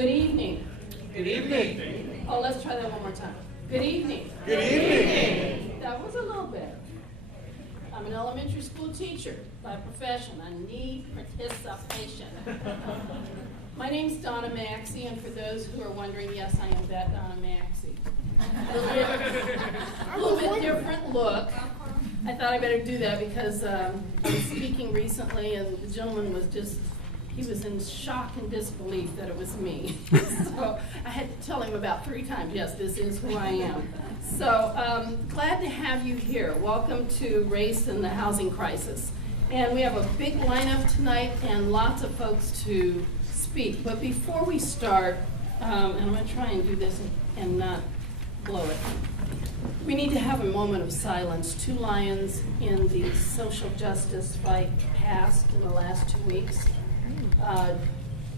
Good evening. Good evening. Oh, let's try that one more time. Good evening. Good evening. That was a little bit. I'm an elementary school teacher by profession. I need participation. My name's Donna Maxey, and for those who are wondering, yes, I am that Donna Maxey. A little bit different look. I thought I better do that because I was speaking recently, and the gentleman was he was in shock and disbelief that it was me. So I had to tell him about 3 times, yes, this is who I am. So glad to have you here. Welcome to Race and the Housing Crisis. And we have a big lineup tonight and lots of folks to speak. But before we start, and I'm going to try and do this and not blow it, we need to have a moment of silence. 2 lions in the social justice fight passed in the last 2 weeks.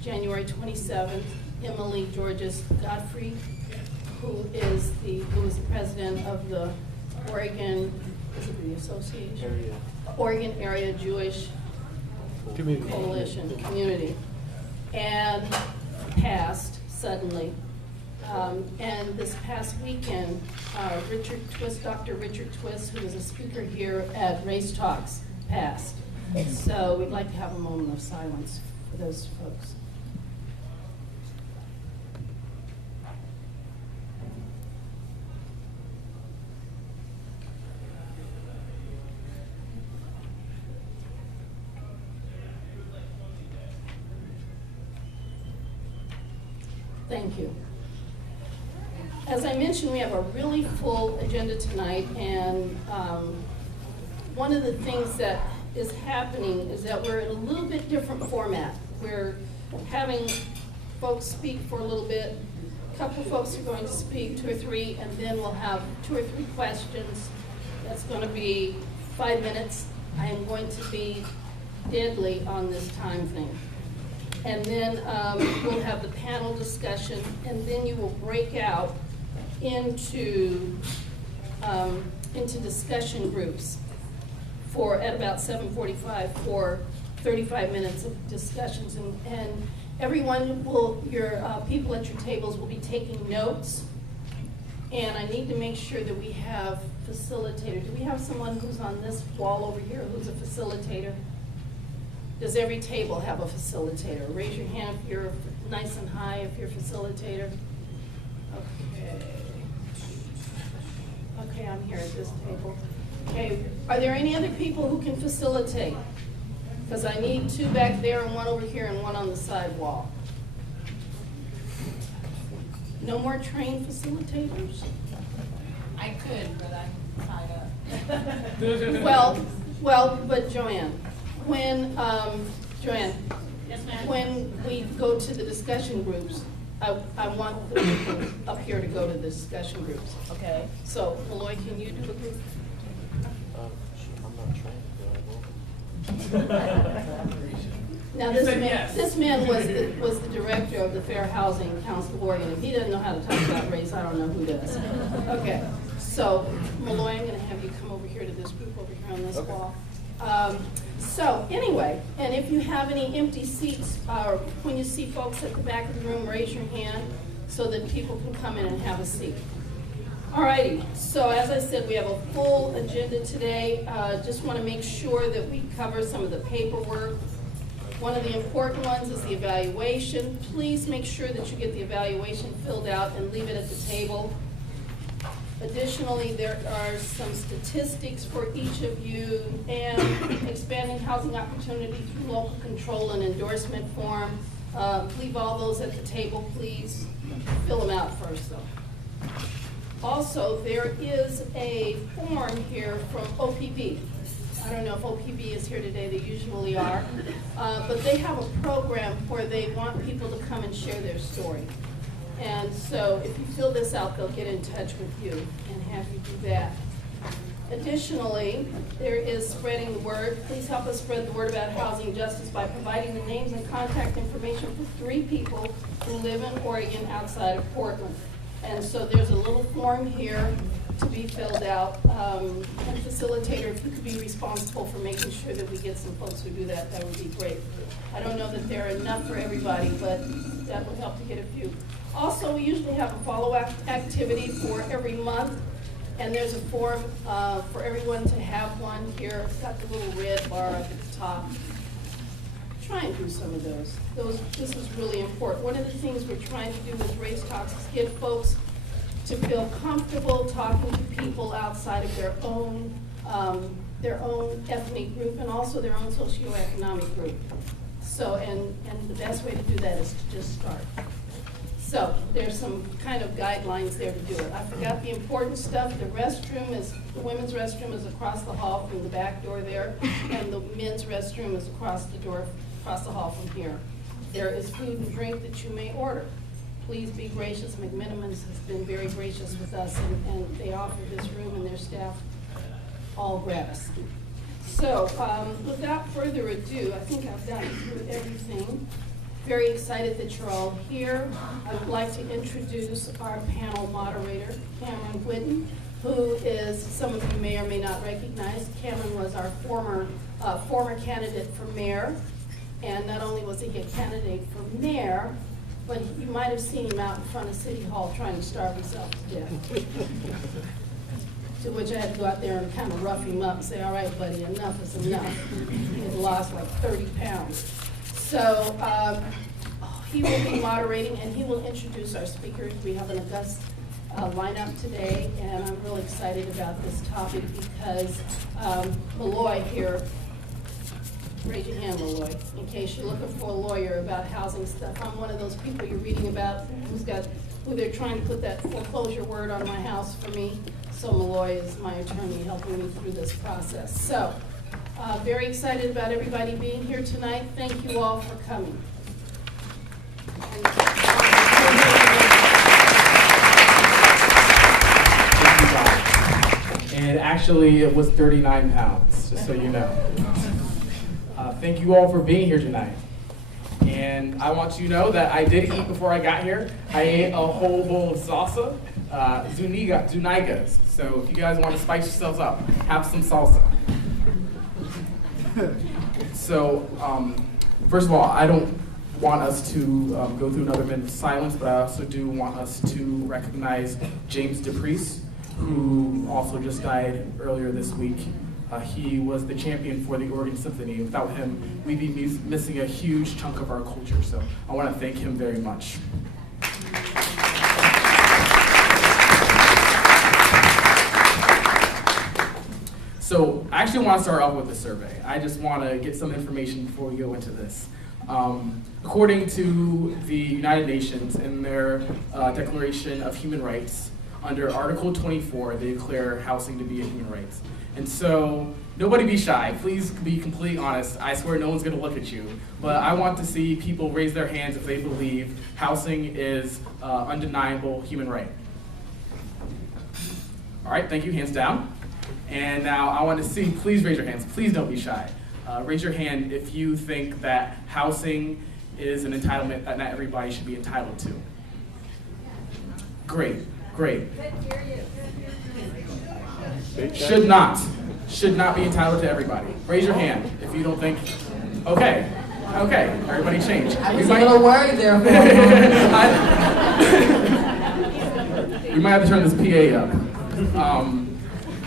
January 27th, Emily Georges Godfrey, who is the president of the Oregon Area Jewish Coalition Community, and passed suddenly. And this past weekend, Dr. Richard Twist, who was a speaker here at Race Talks, passed. So we'd like to have a moment of silence for those folks. Thank you. As I mentioned, we have a really full agenda tonight, and one of the things that is happening is that we're in a little bit different format. We're having folks speak for a little bit. A couple folks are going to speak, 2 or 3, and then we'll have 2 or 3 questions. That's going to be 5 minutes. I am going to be deadly on this time thing. And then we'll have the panel discussion, and then you will break out into discussion groups at about 7:45 for 35 minutes of discussions, and everyone your people at your tables will be taking notes, and I need to make sure that we have facilitators. Do we have someone who's on this wall over here who's a facilitator? Does every table have a facilitator? Raise your hand if you're nice and high, if you're a facilitator. Okay, I'm here at this table. Okay, are there any other people who can facilitate? Because I need 2 back there and 1 over here and 1 on the side wall. No more trained facilitators? I could, but I'm tied up. Well, but Joanne, when, Yes, ma'am. when we go to the discussion groups, I want the people up here to go to the discussion groups, okay? So, Maloy, can you do a group? I'm not trained, but I will. Now, this man was the director of the Fair Housing Council of Oregon. If he doesn't know how to talk about race, I don't know who does. Okay, so Maloy, I'm going to have you come over here to this group over here on this wall. So anyway, and if you have any empty seats, when you see folks at the back of the room, raise your hand so that people can come in and have a seat. Alrighty, so as I said, we have a full agenda today. Just want to make sure that we cover some of the paperwork. One of the important ones is the evaluation. Please make sure that you get the evaluation filled out and leave it at the table. Additionally, there are some statistics for each of you, and expanding housing opportunity through local control and endorsement form. Leave all those at the table, please. Fill them out first, though. Also, there is a form here from OPB. I don't know if OPB is here today, they usually are. But they have a program where they want people to come and share their story. And so if you fill this out, they'll get in touch with you and have you do that. Additionally, there is spreading the word. Please help us spread the word about housing justice by providing the names and contact information for 3 people who live in Oregon outside of Portland. And so there's a little form here to be filled out. And facilitator, if you could be responsible for making sure that we get some folks who do that, that would be great. I don't know that there are enough for everybody, but that would help to get get a few. Also, we usually have a follow-up activity for every month, and there's a form for everyone to have one here. It's got the little red bar up at the top. Try and do some of those. This is really important. One of the things we're trying to do with Race Talks is get folks to feel comfortable talking to people outside of their own ethnic group and also their own socioeconomic group. So, and the best way to do that is to just start. So there's some kind of guidelines there to do it. I forgot the important stuff. The women's restroom is across the hall from the back door there, and the men's restroom is across the hall from here. There is food and drink that you may order. Please be gracious. McMenamins has been very gracious with us, and they offer this room, and their staff all gratis. So without further ado, I think I've gotten through everything. Very excited that you're all here. I would like to introduce our panel moderator, Cameron Witten, who is, some of you may or may not recognize. Cameron was our former candidate for mayor. And not only was he a candidate for mayor, but you might have seen him out in front of City Hall trying to starve himself to death. To which I had to go out there and kind of rough him up and say, all right, buddy, enough is enough. He had lost like 30 pounds. So he will be moderating, and he will introduce our speakers. We have an august lineup today, and I'm really excited about this topic because Maloy here, raise your hand, Maloy, in case you're looking for a lawyer about housing stuff. I'm one of those people you're reading about who they're trying to put that foreclosure word on my house for me. So Maloy is my attorney helping me through this process. So very excited about everybody being here tonight. Thank you all for coming. And actually it was 39 pounds, just so you know. Thank you all for being here tonight. And I want you to know that I did eat before I got here. I ate a whole bowl of salsa, zunigas. So if you guys want to spice yourselves up, have some salsa. So, first of all, I don't want us to go through another minute of silence, but I also do want us to recognize James DePriest, who also just died earlier this week. He was the champion for the Oregon Symphony. Without him, we'd be missing a huge chunk of our culture. So I want to thank him very much. So I actually want to start off with a survey. I just want to get some information before we go into this. According to the United Nations in their Declaration of Human Rights, under Article 24, they declare housing to be a human right. And so, nobody be shy. Please be completely honest. I swear no one's going to look at you. But I want to see people raise their hands if they believe housing is undeniable human right. All right, thank you. Hands down. And now I want to see, please raise your hands. Please don't be shy. Raise your hand if you think that housing is an entitlement that not everybody should be entitled to. Great. Great. Should not be entitled to everybody. Raise your hand if you don't think. Okay. Everybody change. I was a little worried there for a moment. We might have to turn this PA up.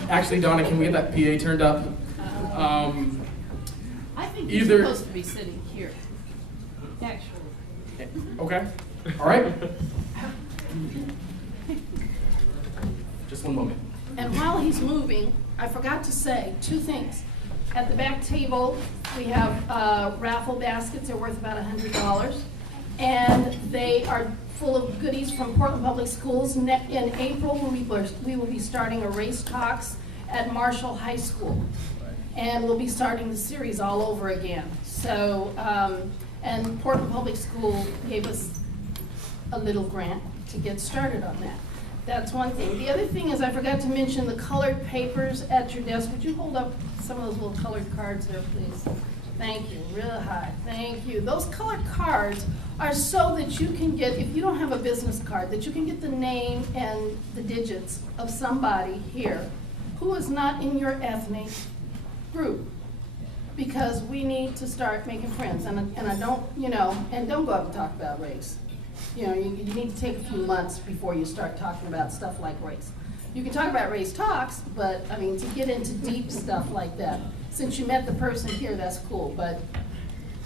Actually, Donna, can we get that PA turned up? I think you're supposed to be sitting here. Actually. Okay. All right. Just one moment. And while he's moving, I forgot to say two things. At the back table, we have raffle baskets. They're worth about $100. And they are full of goodies from Portland Public Schools. In April, we will be starting a Race Talks at Marshall High School. And we'll be starting the series all over again. So, and Portland Public School gave us a little grant to get started on that. That's one thing. The other thing is I forgot to mention the colored papers at your desk. Would you hold up some of those little colored cards there, please? Thank you. Real high. Thank you. Those colored cards are so that you can get, if you don't have a business card, that you can get the name and the digits of somebody here who is not in your ethnic group. Because we need to start making friends. And I don't, and don't go out and talk about race. You know, you need to take a few months before you start talking about stuff like race. You can talk about race talks, but I mean, to get into deep stuff like that, since you met the person here, that's cool. But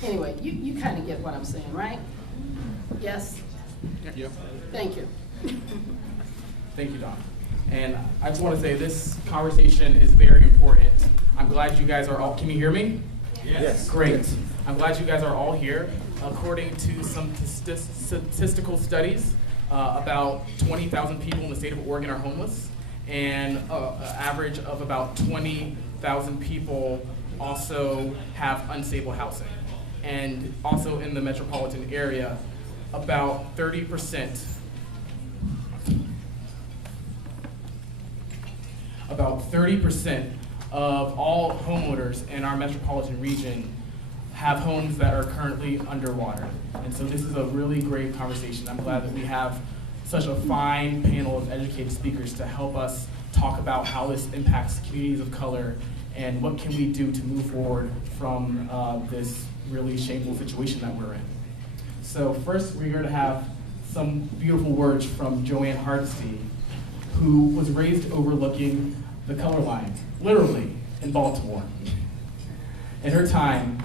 anyway, you kind of get what I'm saying, right? Yes? Yep. Thank you. Thank you, Don. And I just want to say this conversation is very important. I'm glad you guys are all, can you hear me? Yes. Great. I'm glad you guys are all here. According to some statistical studies, about 20,000 people in the state of Oregon are homeless, and an average of about 20,000 people also have unstable housing. And also in the metropolitan area, about 30% of all homeowners in our metropolitan region have homes that are currently underwater. And so this is a really great conversation. I'm glad that we have such a fine panel of educated speakers to help us talk about how this impacts communities of color and what can we do to move forward from this really shameful situation that we're in. So first, we're going to have some beautiful words from Joanne Hardesty, who was raised overlooking the color line, literally, in Baltimore. In her time,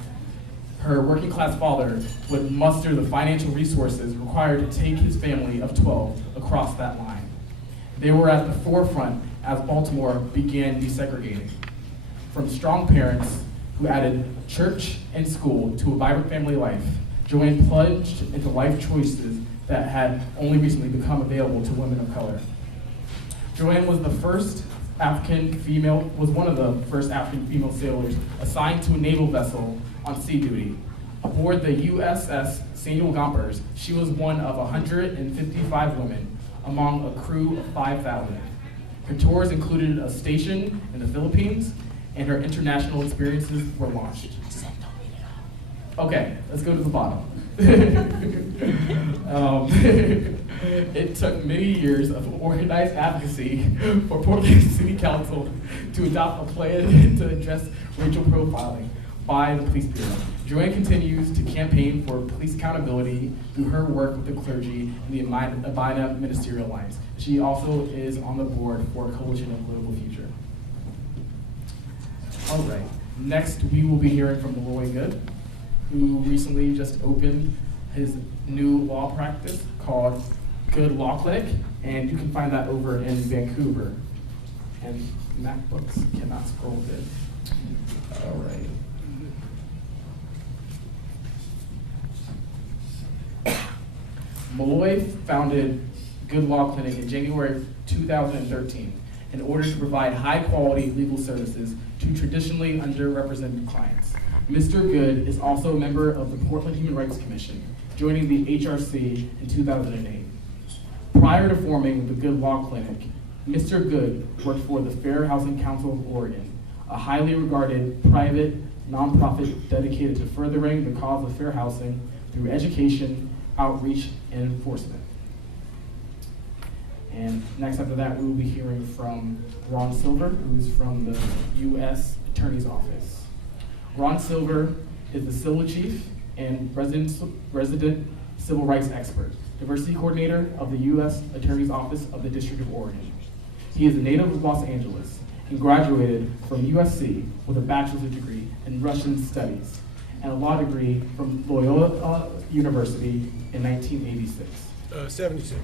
her working class father would muster the financial resources required to take his family of 12 across that line. They were at the forefront as Baltimore began desegregating. From strong parents who added church and school to a vibrant family life, Joanne plunged into life choices that had only recently become available to women of color. Joanne was one of the first African female sailors assigned to a naval vessel on sea duty. Aboard the USS Samuel Gompers, she was one of 155 women among a crew of 5,000. Her tours included a station in the Philippines, and her international experiences were launched. Okay, let's go to the bottom. It took many years of organized advocacy for Portland City Council to adopt a plan to address racial profiling by the police bureau. Joanne continues to campaign for police accountability through her work with the clergy and the Abida Ministerial Alliance. She also is on the board for Coalition of Political Future. All right, next we will be hearing from Maloy Good, who recently just opened his new law practice called Good Law Clinic, and you can find that over in Vancouver. And MacBooks cannot scroll good. All right. Maloy founded Good Law Clinic in January 2013 in order to provide high-quality legal services to traditionally underrepresented clients. Mr. Good is also a member of the Portland Human Rights Commission, joining the HRC in 2008. Prior to forming the Good Law Clinic, Mr. Good worked for the Fair Housing Council of Oregon, a highly regarded private nonprofit dedicated to furthering the cause of fair housing through education, outreach, and enforcement. And next after that, we will be hearing from Ron Silver, who's from the U.S. Attorney's Office. Ron Silver is the civil chief and resident civil rights expert, diversity coordinator of the U.S. Attorney's Office of the District of Oregon. He is a native of Los Angeles and graduated from USC with a bachelor's degree in Russian studies and a law degree from Loyola University in 1986. 76.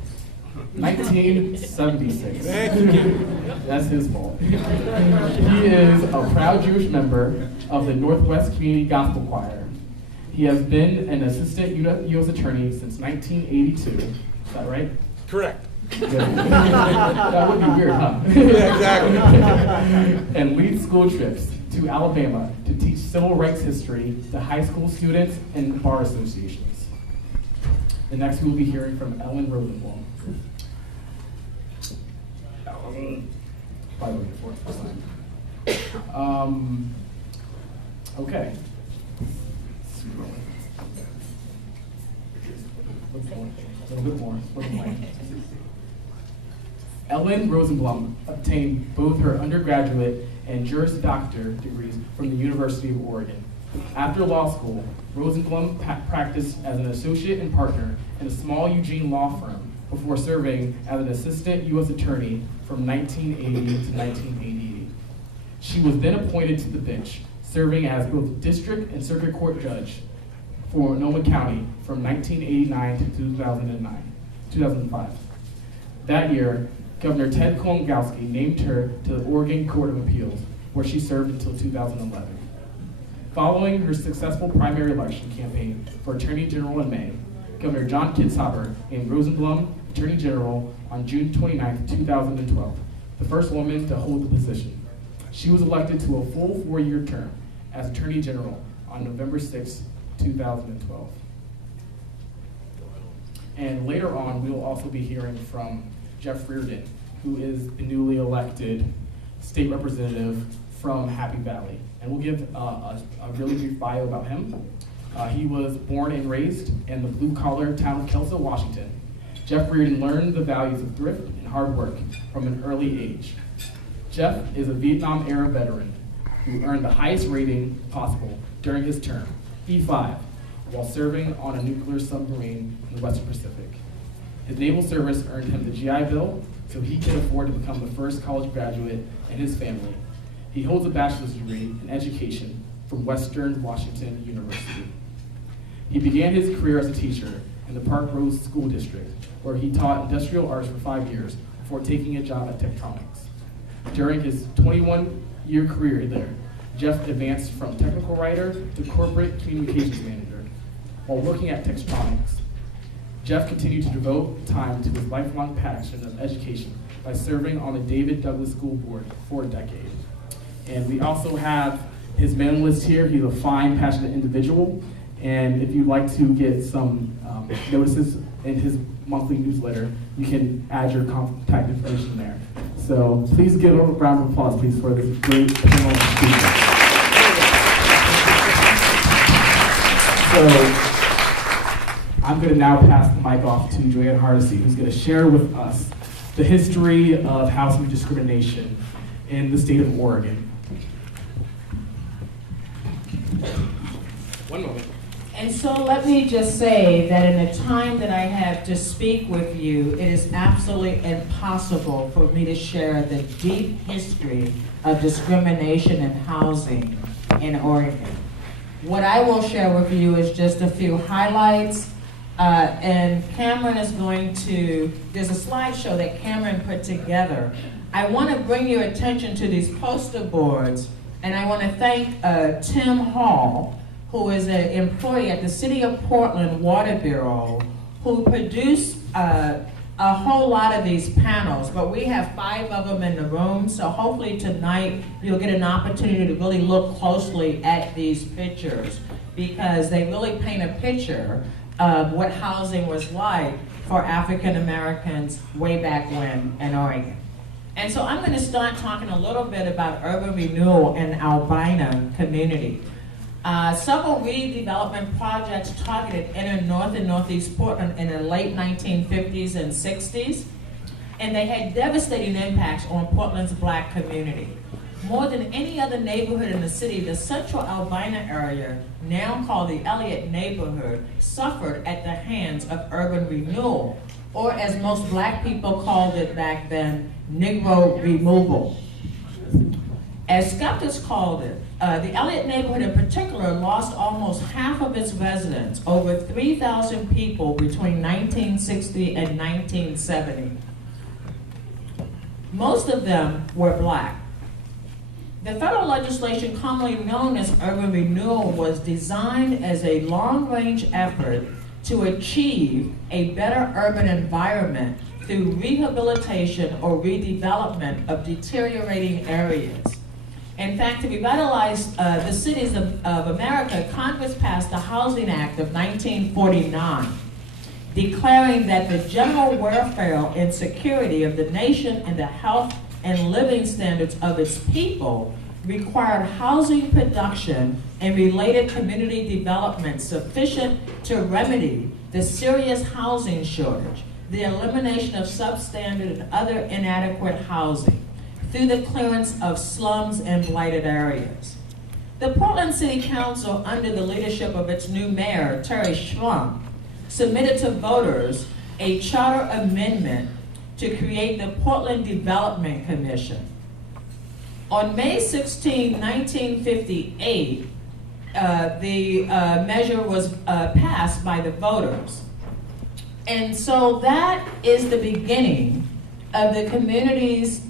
1976. Thank you. That's his fault. He is a proud Jewish member of the Northwest Community Gospel Choir. He has been an assistant U.S. attorney since 1982. Is that right? Correct. Good. That would be weird, huh? Yeah, exactly. And leads school trips to Alabama to teach civil rights history to high school students and bar associations. And next we'll be hearing from Ellen Rosenblum. By the way, fourth time. Okay. A little bit more. Ellen Rosenblum obtained both her undergraduate and Juris Doctor degrees from the University of Oregon. After law school, Rosenblum practiced as an associate and partner in a small Eugene law firm before serving as an assistant U.S. attorney from 1980 to 1988. She was then appointed to the bench, serving as both district and circuit court judge for Sonoma County from 1989 to 2005. That year, Governor Ted Kolongowski named her to the Oregon Court of Appeals, where she served until 2011. Following her successful primary election campaign for Attorney General in May, Governor John Kitzhaber named Rosenblum Attorney General on June 29, 2012, the first woman to hold the position. She was elected to a full 4-year term as Attorney General on November 6, 2012. And later on, we will also be hearing from Jeff Reardon, who is the newly elected state representative from Happy Valley. And we'll give a really brief bio about him. He was born and raised in the blue-collar town of Kelso, Washington. Jeff Reardon learned the values of thrift and hard work from an early age. Jeff is a Vietnam-era veteran who earned the highest rating possible during his term, E5, while serving on a nuclear submarine in the Western Pacific. His naval service earned him the GI Bill, so he could afford to become the first college graduate in his family. He holds a bachelor's degree in education from Western Washington University. He began his career as a teacher in the Park Rose School District, where he taught industrial arts for 5 years before taking a job at Tektronix. During his 21-year career there, Jeff advanced from technical writer to corporate communications manager. While working at Tektronix, Jeff continued to devote time to his lifelong passion of education by serving on the David Douglas School Board for a decade. And we also have his mailing list here. He's a fine, passionate individual. And if you'd like to get some notices in his monthly newsletter, you can add your contact information there. So please give a round of applause, please, for this great panel of speakers. So I'm going to now pass the mic off to Joanne Hardesty, who's going to share with us the history of housing discrimination in the state of Oregon. One moment. And so let me just say that in the time that I have to speak with you, it is absolutely impossible for me to share the deep history of discrimination in housing in Oregon. What I will share with you is just a few highlights, and Cameron is going to, there's a slideshow that Cameron put together. I want to bring your attention to these poster boards, and I want to thank Tim Hall, who is an employee at the City of Portland Water Bureau, who produced a whole lot of these panels, but we have 5 of them in the room, so hopefully tonight you'll get an opportunity to really look closely at these pictures, because they really paint a picture of what housing was like for African Americans way back when in Oregon. And so I'm going to start talking a little bit about urban renewal in Albina community. Several redevelopment projects targeted inner north and northeast Portland in the late 1950s and 60s, and they had devastating impacts on Portland's Black community. More than any other neighborhood in the city, the central Albina area, now called the Elliott neighborhood, suffered at the hands of urban renewal, or as most Black people called it back then, Negro removal. As skeptics called it, the Elliott neighborhood in particular lost almost half of its residents, over 3,000 people between 1960 and 1970. Most of them were Black. The federal legislation commonly known as urban renewal was designed as a long-range effort to achieve a better urban environment through rehabilitation or redevelopment of deteriorating areas. In fact, to revitalize the cities of America, Congress passed the Housing Act of 1949, declaring that the general welfare and security of the nation and the health and living standards of its people required housing production and related community development sufficient to remedy the serious housing shortage, the elimination of substandard and other inadequate housing, through the clearance of slums and blighted areas. The Portland City Council, under the leadership of its new mayor, Terry Schlump, submitted to voters a charter amendment to create the Portland Development Commission. On May 16, 1958, the measure was passed by the voters. And so that is the beginning of the community's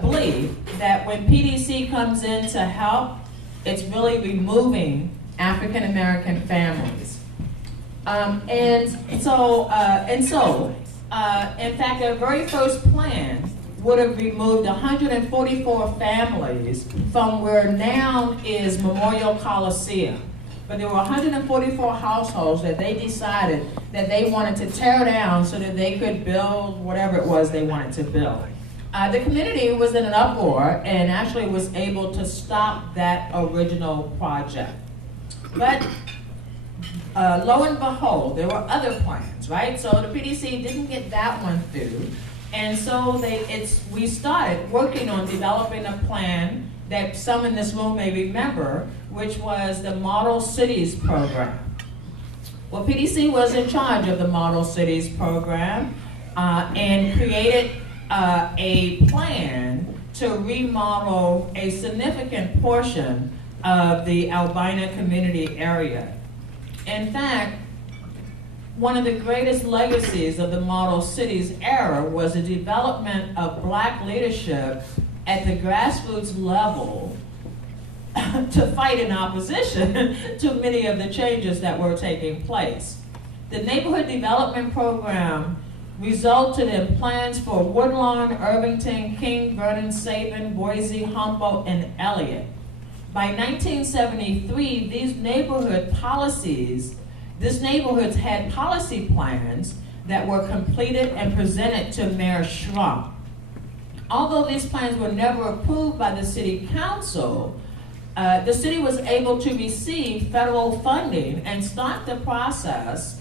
belief that when PDC comes in to help, it's really removing African American families. In fact, their very first plan would have removed 144 families from where now is Memorial Coliseum. But there were 144 households that they decided that they wanted to tear down so that they could build whatever it was they wanted to build. The community was in an uproar and actually was able to stop that original project. But lo and behold, there were other plans, right? So the PDC didn't get that one through. And so we started working on developing a plan that some in this room may remember, which was the Model Cities program. Well, PDC was in charge of the Model Cities program and created a plan to remodel a significant portion of the albino community area. In fact, one of the greatest legacies of the Model Cities era was the development of black leadership at the grassroots level to fight in opposition to many of the changes that were taking place. The neighborhood development program resulted in plans for Woodlawn, Irvington, King, Vernon, Sabin, Boise, Humboldt, and Elliott. By 1973, these neighborhoods had policy plans that were completed and presented to Mayor Schlump. Although these plans were never approved by the city council, the city was able to receive federal funding and start the process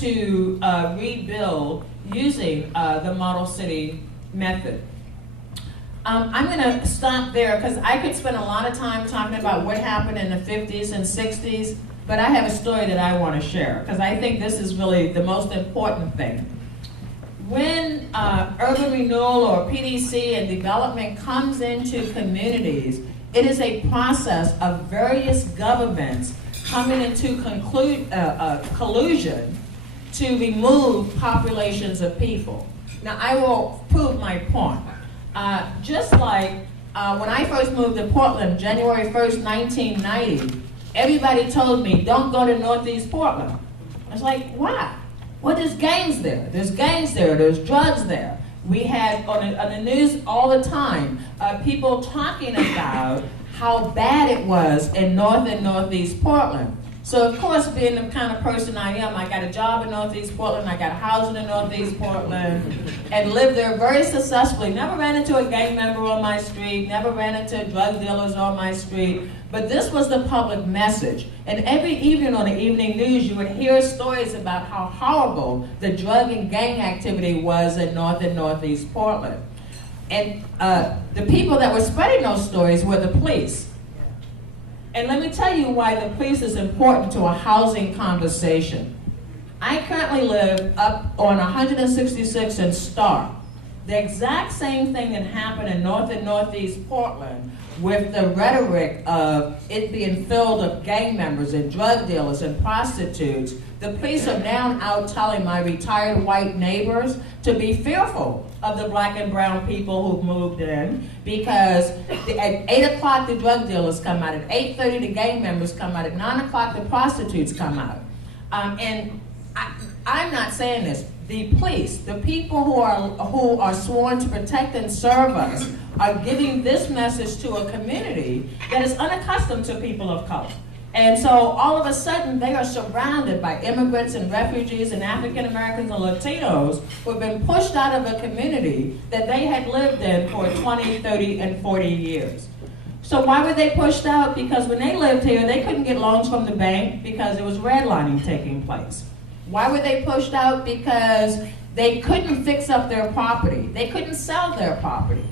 to rebuild using the Model City method. I'm going to stop there because I could spend a lot of time talking about what happened in the 50s and 60s, but I have a story that I want to share because I think this is really the most important thing. When urban renewal or PDC and development comes into communities, it is a process of various governments coming into collusion to remove populations of people. Now, I will prove my point. Just like when I first moved to Portland, January 1st, 1990, everybody told me, don't go to Northeast Portland. I was like, why? Well, there's gangs there. There's gangs there. There's drugs there. We had on the news all the time people talking about how bad it was in North and Northeast Portland. So of course, being the kind of person I am, I got a job in Northeast Portland, I got housing in Northeast Portland, and lived there very successfully. Never ran into a gang member on my street, never ran into drug dealers on my street, but this was the public message. And every evening on the evening news, you would hear stories about how horrible the drug and gang activity was in North and Northeast Portland. And the people that were spreading those stories were the police. And let me tell you why the police is important to a housing conversation. I currently live up on 166 in Stark. The exact same thing that happened in North and Northeast Portland with the rhetoric of it being filled with gang members and drug dealers and prostitutes. The police are now out telling my retired white neighbors to be fearful of the black and brown people who've moved in because at 8 o'clock the drug dealers come out, at 8:30 the gang members come out, at 9 o'clock the prostitutes come out. And I'm not saying this. The police, the people who are sworn to protect and serve us, are giving this message to a community that is unaccustomed to people of color. And so all of a sudden they are surrounded by immigrants and refugees and African Americans and Latinos who have been pushed out of a community that they had lived in for 20, 30, and 40 years. So why were they pushed out? Because when they lived here, they couldn't get loans from the bank because there was redlining taking place. Why were they pushed out? Because they couldn't fix up their property. They couldn't sell their property.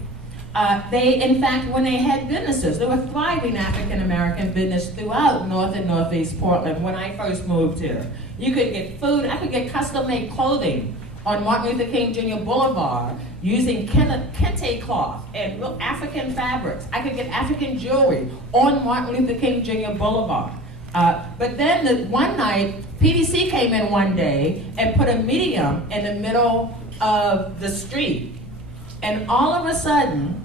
They, in fact, when they had businesses, there were thriving African-American business throughout North and Northeast Portland when I first moved here. You could get food, I could get custom-made clothing on Martin Luther King Jr. Boulevard using kente cloth and real African fabrics. I could get African jewelry on Martin Luther King Jr. Boulevard. But then one night, PDC came in one day and put a medium in the middle of the street. And all of a sudden,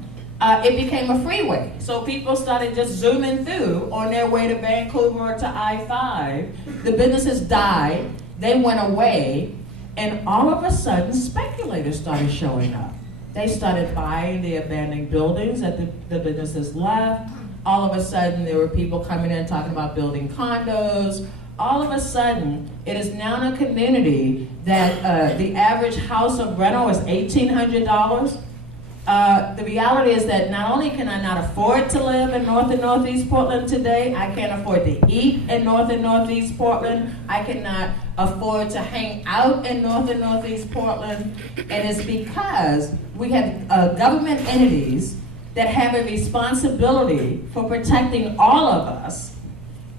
it became a freeway. So people started just zooming through on their way to Vancouver to I-5. The businesses died, they went away, and all of a sudden, speculators started showing up. They started buying the abandoned buildings that the businesses left. All of a sudden, there were people coming in talking about building condos. All of a sudden, it is now in a community that the average house of rental is $1,800. The reality is that not only can I not afford to live in North and Northeast Portland today, I can't afford to eat in North and Northeast Portland. I cannot afford to hang out in North and Northeast Portland. And it's because we have government entities that have a responsibility for protecting all of us.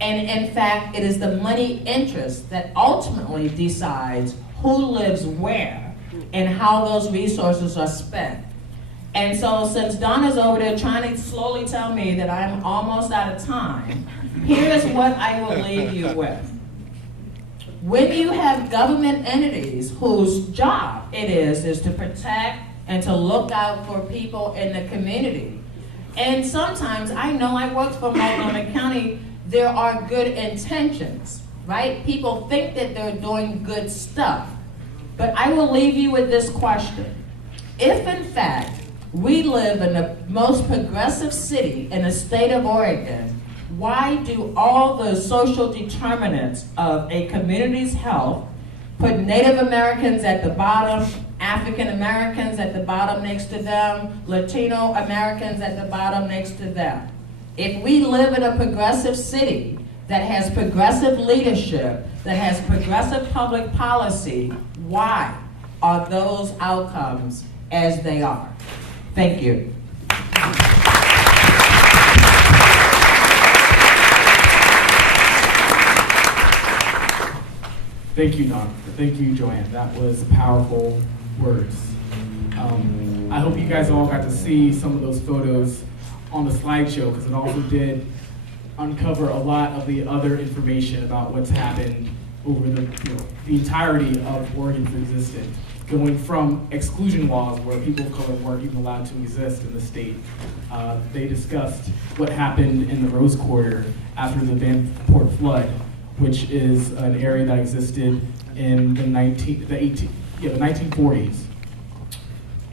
And in fact, it is the money interest that ultimately decides who lives where and how those resources are spent. And so since Donna's over there trying to slowly tell me that I'm almost out of time, here is what I will leave you with. When you have government entities whose job it is to protect and to look out for people in the community, and sometimes, I know I worked for Multnomah County, there are good intentions, right? People think that they're doing good stuff. But I will leave you with this question. If in fact, we live in the most progressive city in the state of Oregon, why do all the social determinants of a community's health put Native Americans at the bottom, African Americans at the bottom next to them, Latino Americans at the bottom next to them? If we live in a progressive city that has progressive leadership, that has progressive public policy, why are those outcomes as they are? Thank you. Thank you, Don. Thank you, Joanne. That was powerful words. I hope you guys all got to see some of those photos on the slideshow, because it also did uncover a lot of the other information about what's happened over the entirety of Oregon's existence, going from exclusion laws where people of color weren't even allowed to exist in the state. They discussed what happened in the Rose Quarter after the Vanport flood, which is an area that existed in the 1940s.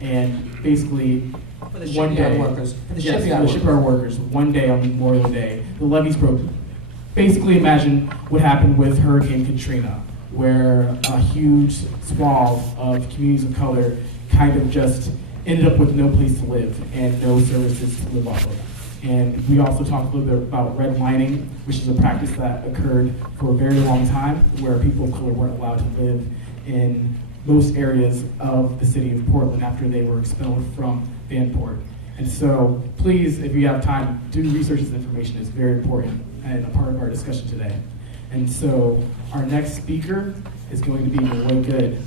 And basically, For the one shipyard day, workers. For the yes, shipyard for the shipyard workers, one day on Memorial Day, the levees broke. Basically, imagine what happened with Hurricane Katrina, where a huge swath of communities of color kind of just ended up with no place to live and no services to live off of. And we also talked a little bit about redlining, which is a practice that occurred for a very long time, where people of color weren't allowed to live in most areas of the city of Portland after they were expelled from Vanport. And so please, if you have time, do research this information. It's very important and a part of our discussion today. And so our next speaker is going to be Maloy Good.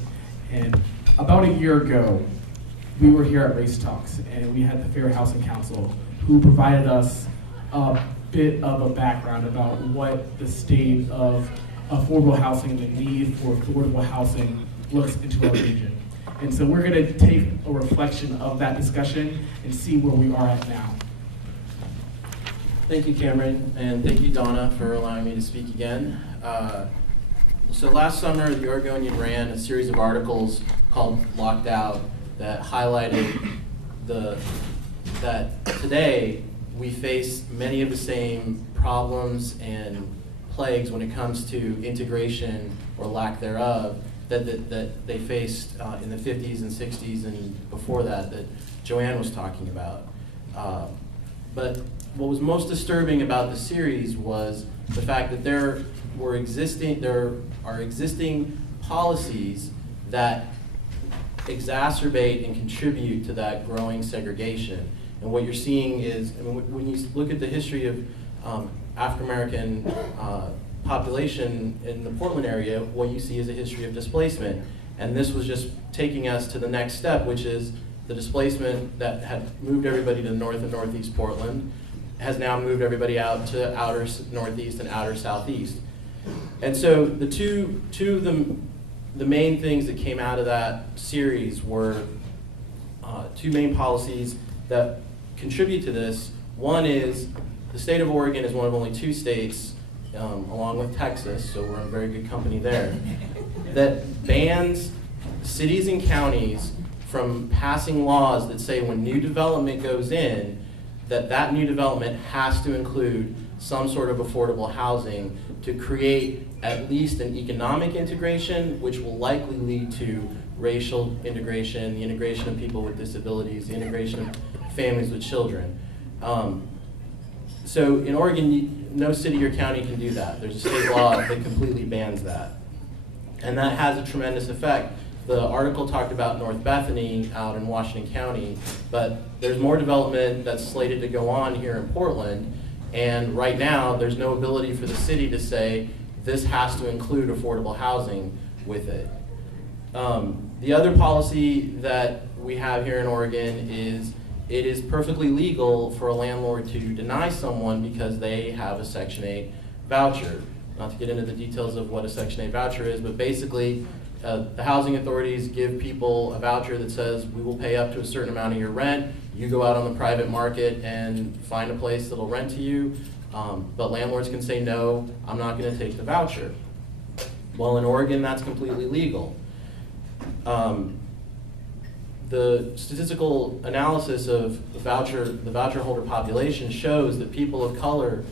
And about a year ago, we were here at Race Talks, and we had the Fair Housing Council, who provided us a bit of a background about what the state of affordable housing and the need for affordable housing looks into our region. And so we're gonna take a reflection of that discussion and see where we are at now. Thank you, Cameron, and thank you, Donna, for allowing me to speak again. So last summer, the Oregonian ran a series of articles called Locked Out that highlighted that today we face many of the same problems and plagues when it comes to integration or lack thereof that they faced in the 50s and 60s and before that Joanne was talking about. But what was most disturbing about the series was the fact that there are existing policies that exacerbate and contribute to that growing segregation. And what you're seeing is, I mean, when you look at the history of African American population in the Portland area, what you see is a history of displacement. And this was just taking us to the next step, which is the displacement that had moved everybody to north and northeast Portland has now moved everybody out to outer northeast and outer southeast. And so the two of the main things that came out of that series were two main policies that contribute to this. One is the state of Oregon is one of only 2 states, along with Texas, so we're in very good company there, that bans cities and counties from passing laws that say when new development goes in, that new development has to include some sort of affordable housing to create at least an economic integration, which will likely lead to racial integration, the integration of people with disabilities, the integration of families with children. So in Oregon, no city or county can do that. There's a state law that completely bans that. And that has a tremendous effect. The article talked about North Bethany out in Washington County, but there's more development that's slated to go on here in Portland, and right now there's no ability for the city to say this has to include affordable housing with it. The other policy that we have here in Oregon is it is perfectly legal for a landlord to deny someone because they have a Section 8 voucher. Not to get into the details of what a Section 8 voucher is, but basically the housing authorities give people a voucher that says we will pay up to a certain amount of your rent. You go out on the private market and find a place that'll rent to you, but landlords can say, no, I'm not going to take the voucher. Well, in Oregon, that's completely legal. The statistical analysis of the voucher holder population shows that people of color,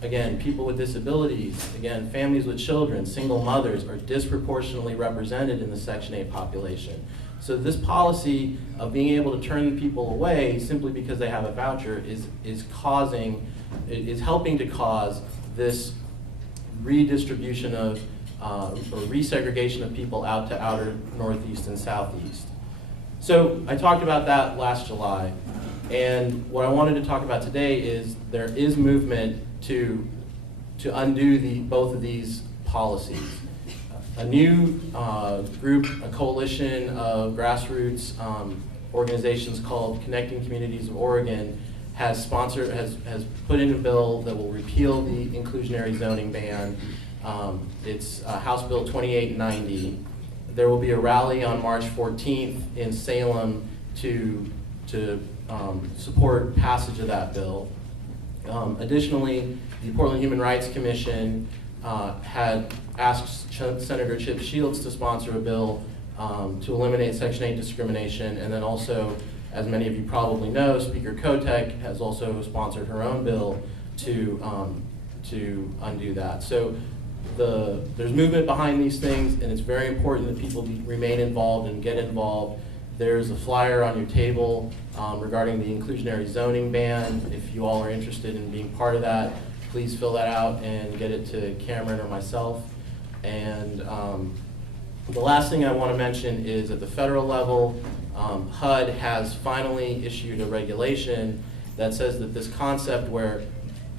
again, people with disabilities, again, families with children, single mothers are disproportionately represented in the Section 8 population. So this policy of being able to turn people away simply because they have a voucher is helping to cause this redistribution of or resegregation of people out to outer northeast and southeast. So I talked about that last July, and what I wanted to talk about today is there is movement to undo both of these policies. A new group, a coalition of grassroots organizations called Connecting Communities of Oregon has put in a bill that will repeal the inclusionary zoning ban. It's House Bill 2890. There will be a rally on March 14th in Salem to support passage of that bill. Additionally, the Portland Human Rights Commission had asked Senator Chip Shields to sponsor a bill to eliminate Section 8 discrimination, and then also, as many of you probably know, Speaker Kotek has also sponsored her own bill to undo that. So there's movement behind these things, and it's very important that people remain involved and get involved. There's a flyer on your table regarding the inclusionary zoning ban. If you all are interested in being part of that, please fill that out and get it to Cameron or myself. And the last thing I want to mention is at the federal level, HUD has finally issued a regulation that says that this concept where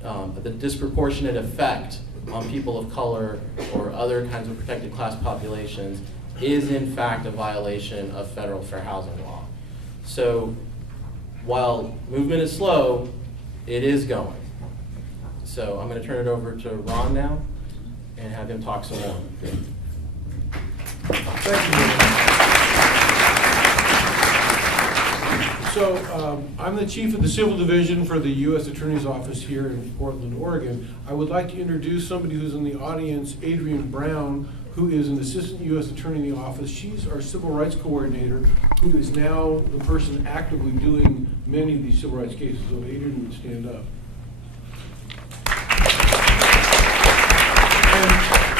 the disproportionate effect on people of color or other kinds of protected class populations is in fact a violation of federal fair housing law. So while movement is slow, it is going. So I'm going to turn it over to Ron now and have him talk some more. Thank you. So I'm the chief of the Civil Division for the U.S. Attorney's Office here in Portland, Oregon. I would like to introduce somebody who's in the audience, Adrienne Brown, who is an assistant U.S. attorney in the office. She's our civil rights coordinator, who is now the person actively doing many of these civil rights cases. So Adrienne would stand up.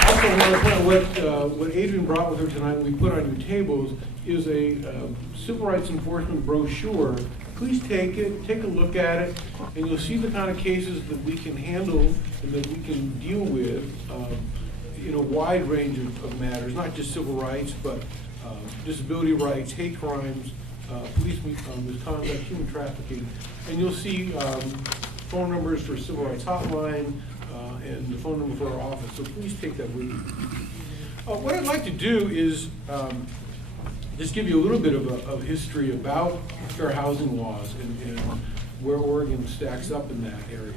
Also, I want to point out what Adrienne brought with her tonight, we put on your tables, is a civil rights enforcement brochure. Please take it, take a look at it, and you'll see the kind of cases that we can handle and that we can deal with in a wide range of matters, not just civil rights, but disability rights, hate crimes, police misconduct, human trafficking, and you'll see phone numbers for Civil Rights Hotline and the phone number for our office, so please take that with you. What I'd like to do is just give you a little bit of history about fair housing laws and where Oregon stacks up in that area.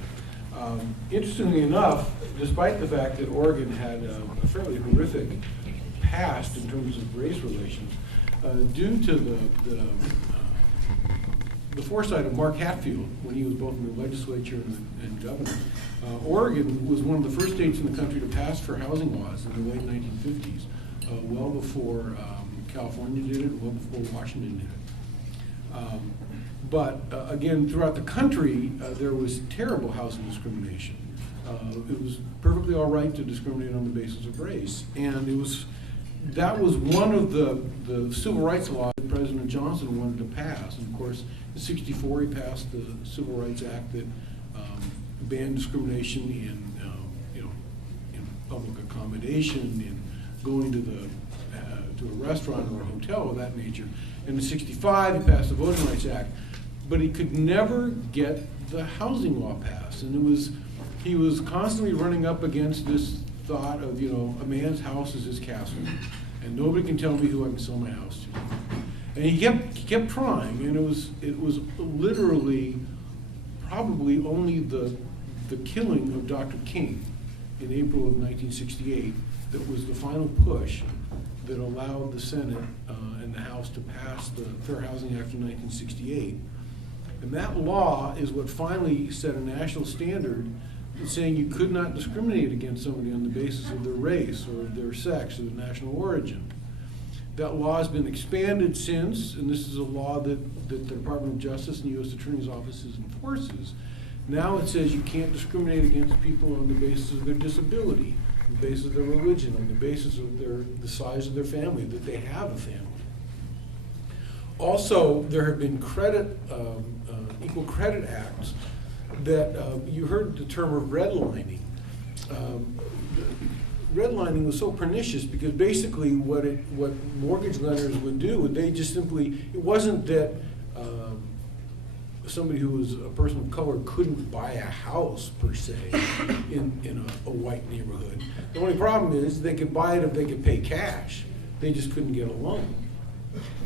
Interestingly enough, despite the fact that Oregon had a fairly horrific past in terms of race relations, due to the foresight of Mark Hatfield when he was both in the legislature and governor, Oregon was one of the first states in the country to pass fair housing laws in the late 1950s, well before California did it, well before Washington did it. But again, throughout the country, there was terrible housing discrimination. It was perfectly all right to discriminate on the basis of race, and that was one of the civil rights laws that President Johnson wanted to pass. And of course, in '64 he passed the Civil Rights Act that banned discrimination in public accommodation, in going to a restaurant or a hotel of that nature. And in '65 he passed the Voting Rights Act, but he could never get the housing law passed. And he was constantly running up against this thought of, a man's house is his castle, and nobody can tell me who I can sell my house to. And he kept trying, and it was literally probably only the killing of Dr. King in April of 1968 that was the final push that allowed the Senate and the House to pass the Fair Housing Act of 1968. And that law is what finally set a national standard saying you could not discriminate against somebody on the basis of their race or their sex or their national origin. That law has been expanded since, and this is a law that the Department of Justice and the U.S. Attorney's Offices enforces. Now it says you can't discriminate against people on the basis of their disability, on the basis of their religion, on the basis of the size of their family, that they have a family. Also, there have been equal credit acts that you heard the term of redlining. Redlining was so pernicious because basically what mortgage lenders would do, they just simply, it wasn't that somebody who was a person of color couldn't buy a house per se in a white neighborhood. The only problem is they could buy it if they could pay cash. They just couldn't get a loan.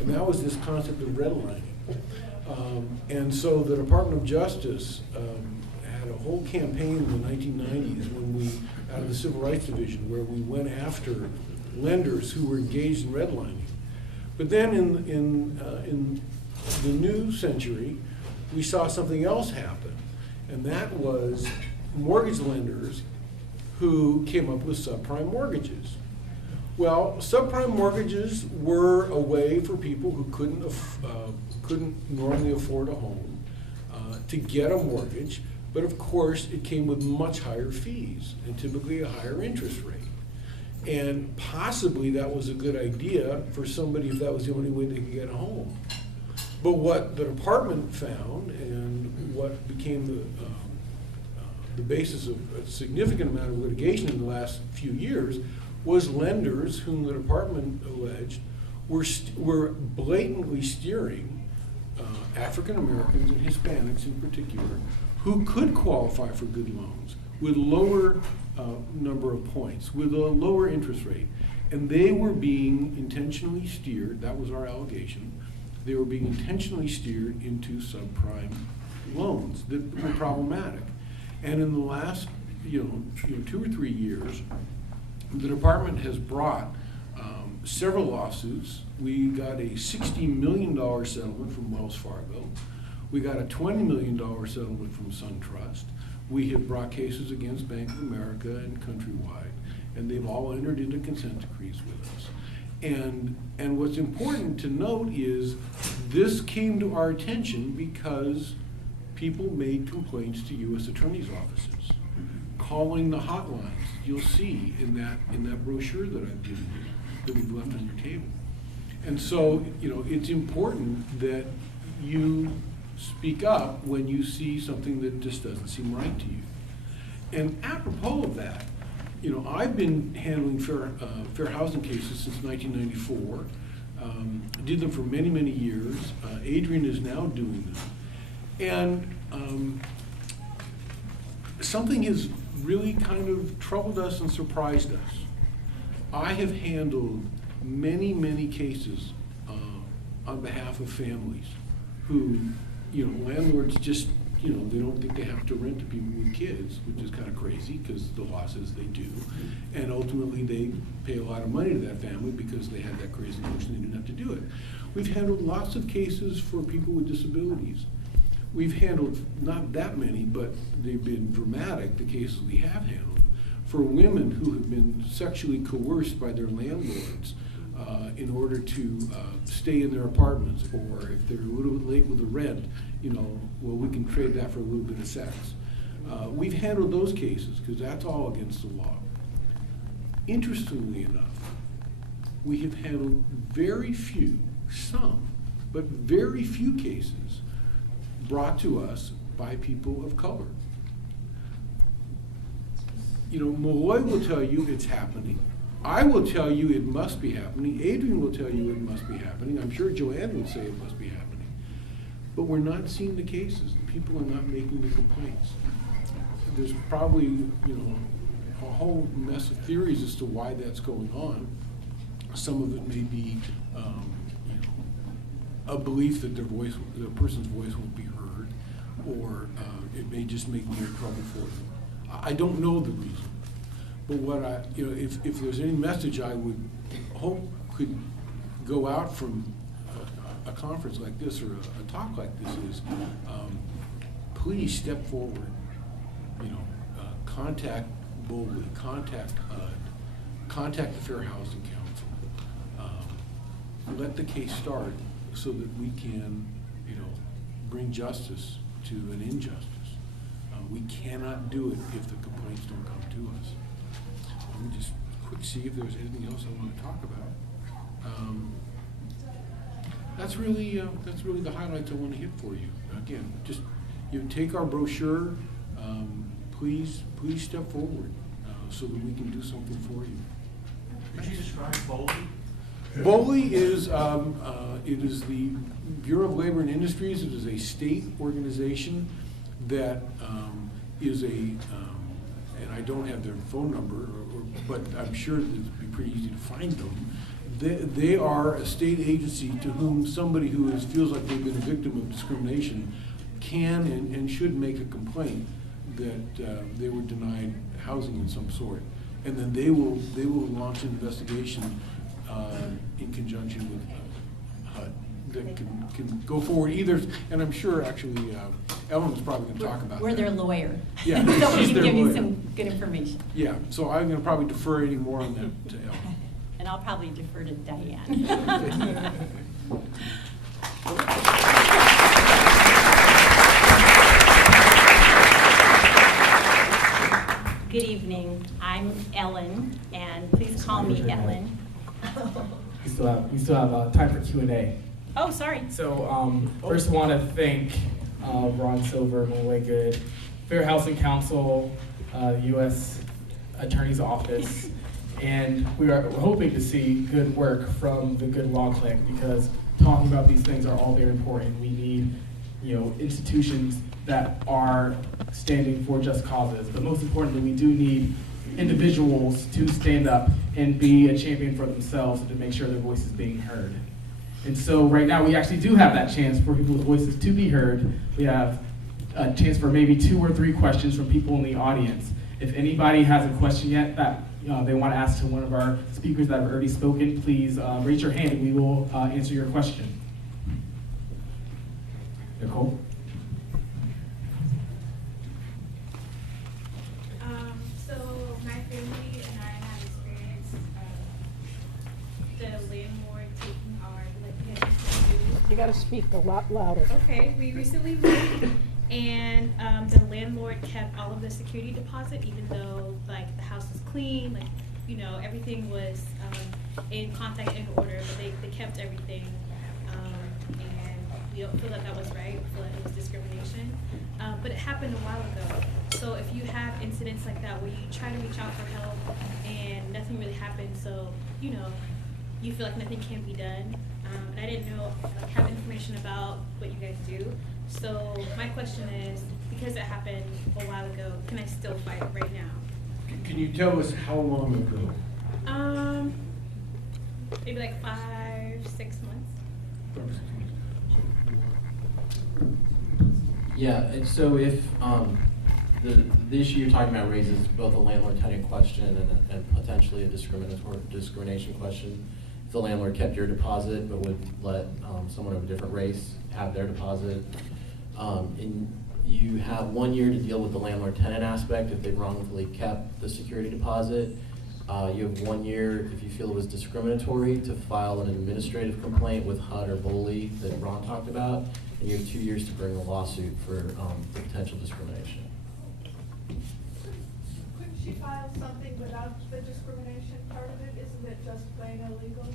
And that was this concept of redlining. And so the Department of Justice had a whole campaign in the 1990s when we, out of the Civil Rights Division, where we went after lenders who were engaged in redlining. But then in the new century, we saw something else happen, and that was mortgage lenders who came up with subprime mortgages. Well, subprime mortgages were a way for people who couldn't normally afford a home to get a mortgage, but of course it came with much higher fees and typically a higher interest rate. And possibly that was a good idea for somebody if that was the only way they could get a home. But what the department found, and what became the basis of a significant amount of litigation in the last few years, was lenders whom the department alleged were blatantly steering African Americans and Hispanics in particular, who could qualify for good loans with lower number of points, with a lower interest rate. And they were being intentionally steered, that was our allegation, they were being intentionally steered into subprime loans that were problematic. And in the last 2 or 3 years, the department has brought several lawsuits. We got a $60 million settlement from Wells Fargo. We got a $20 million settlement from SunTrust. We have brought cases against Bank of America and Countrywide, and they've all entered into consent decrees with us. And what's important to note is this came to our attention because people made complaints to U.S. attorneys' offices, calling the hotlines you'll see in that brochure that I've given you, that we've left on your table. And so, it's important that you speak up when you see something that just doesn't seem right to you. And apropos of that, I've been handling fair housing cases since 1994. Did them for many, many years. Adrian is now doing them. And something has really kind of troubled us and surprised us. I have handled many, many cases on behalf of families who, landlords just, they don't think they have to rent to people with kids, which is kind of crazy because the law says they do. And ultimately they pay a lot of money to that family because they had that crazy notion they didn't have to do it. We've handled lots of cases for people with disabilities. We've handled not that many, but they've been dramatic, the cases we have handled, for women who have been sexually coerced by their landlords in order to stay in their apartments, or if they're a little bit late with the rent, well, we can trade that for a little bit of sex. We've handled those cases because that's all against the law. Interestingly enough, we have handled very few, some, but very few cases brought to us by people of color. Maloy will tell you it's happening. I will tell you it must be happening. Adrian will tell you it must be happening. I'm sure Joanne would say it must be happening. But we're not seeing the cases. The people are not making the complaints. There's probably, a whole mess of theories as to why that's going on. Some of it may be, a belief that the person's voice won't be heard, or it may just make more trouble for them. I don't know the reason. But what if there's any message I would hope could go out from a conference like this or a talk like this is, please step forward. Contact boldly, contact HUD, contact the Fair Housing Council. Let the case start so that we can, bring justice to an injustice. We cannot do it if the complaints don't come to us. Let me just quick see if there's anything else I want to talk about. That's really the highlights I want to hit for you. Again, just take our brochure. Please step forward so that we can do something for you. Could you describe Boley? Boley is it is the Bureau of Labor and Industries. It is a state organization that is and I don't have their phone number, but I'm sure that it'd be pretty easy to find them. They are a state agency to whom somebody who feels like they've been a victim of discrimination can and should make a complaint that they were denied housing of some sort, and then they will launch an investigation in conjunction with HUD that can go forward either, and I'm sure actually Ellen's probably going to talk about We're that. their lawyer. Yeah, So we she's can their give you lawyer. some good information. Yeah, so I'm going to probably defer any more on that to Ellen. And I'll probably defer to Diane. Good evening. I'm Ellen, and please call me Ellen. We still have time for Q&A. Oh, sorry. So first I want to thank Ron Silver, Maloy Good, Fair Housing Council, U.S. Attorney's Office, and we're hoping to see good work from the Good Law Clinic, because talking about these things are all very important. We need, institutions that are standing for just causes, but most importantly, we do need individuals to stand up and be a champion for themselves and to make sure their voice is being heard. And so right now we actually do have that chance for people's voices to be heard. We have a chance for maybe 2 or 3 questions from people in the audience. If anybody has a question yet that they want to ask to one of our speakers that have already spoken, please raise your hand and we will answer your question. Nicole? So my family and I have experienced the landlord taking our You gotta speak a lot louder. Okay, we recently moved, and the landlord kept all of the security deposit, even though like the house was clean, everything was in contact and order, but they kept everything, and we don't feel that was right. We feel like it was discrimination, but it happened a while ago. So if you have incidents like that where you try to reach out for help and nothing really happens, so you feel like nothing can be done. And I didn't know, have information about what you guys do. So my question is, because it happened a while ago, can I still fight it right now? Can you tell us how long ago? Maybe like 5, 6 months. Yeah, and so if the issue you're talking about raises both a landlord-tenant question and potentially a discrimination question. If the landlord kept your deposit but would let someone of a different race have their deposit, and you have 1 year to deal with the landlord-tenant aspect if they wrongfully kept the security deposit. You have 1 year, if you feel it was discriminatory, to file an administrative complaint with HUD or BOLI that Ron talked about, and you have 2 years to bring a lawsuit for potential discrimination. Couldn't she file something without the discrimination part of it? Isn't it just plain illegal?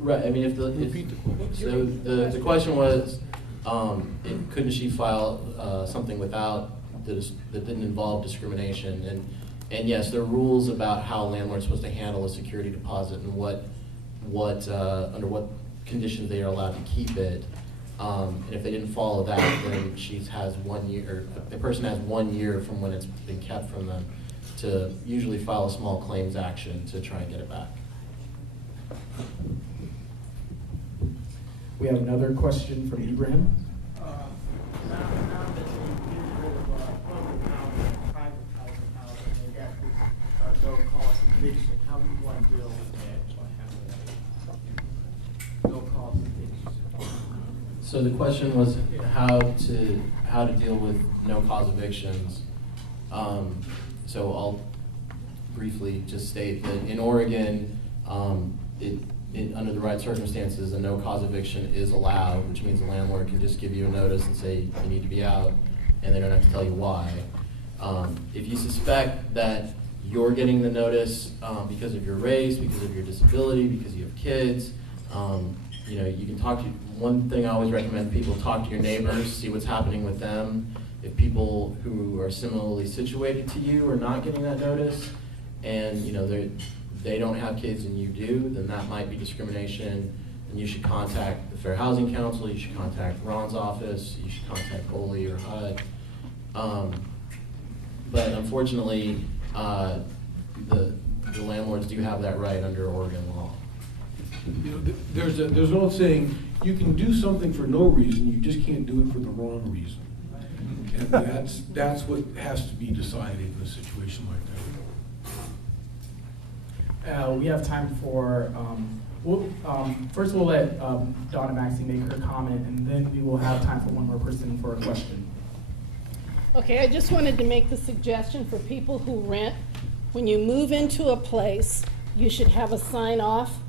Right, I mean, Repeat the question. So the question was, couldn't she file something without, that didn't involve discrimination? And yes, there are rules about how landlords are supposed to handle a security deposit and under what conditions they are allowed to keep it. And if they didn't follow that, then has 1 year, or the person has 1 year from when it's been kept from them to usually file a small claims action to try and get it back. We have another question from Ibrahim. Now that they get rid of public housing, private housing, they got this no-cost eviction. How we want to deal with that? No-cost eviction. So the question was how to deal with no-cause evictions. So I'll briefly just state that in Oregon, under the right circumstances, a no-cause eviction is allowed, which means the landlord can just give you a notice and say you need to be out, and they don't have to tell you why. If you suspect that you're getting the notice because of your race, because of your disability, because you have kids, you can talk to. One thing I always recommend people talk to your neighbors, see what's happening with them. If people who are similarly situated to you are not getting that notice, and they don't have kids and you do, then that might be discrimination, and you should contact the Fair Housing Council, you should contact Ron's office, you should contact BOLI or HUD. But unfortunately, the landlords do have that right under Oregon law. There's an old saying, you can do something for no reason, you just can't do it for the wrong reason. And that's what has to be decided in a situation like that. We have time for, first we'll let Donna Maxey make her comment, and then we will have time for one more person for a question. Okay, I just wanted to make the suggestion for people who rent, when you move into a place, you should have a sign off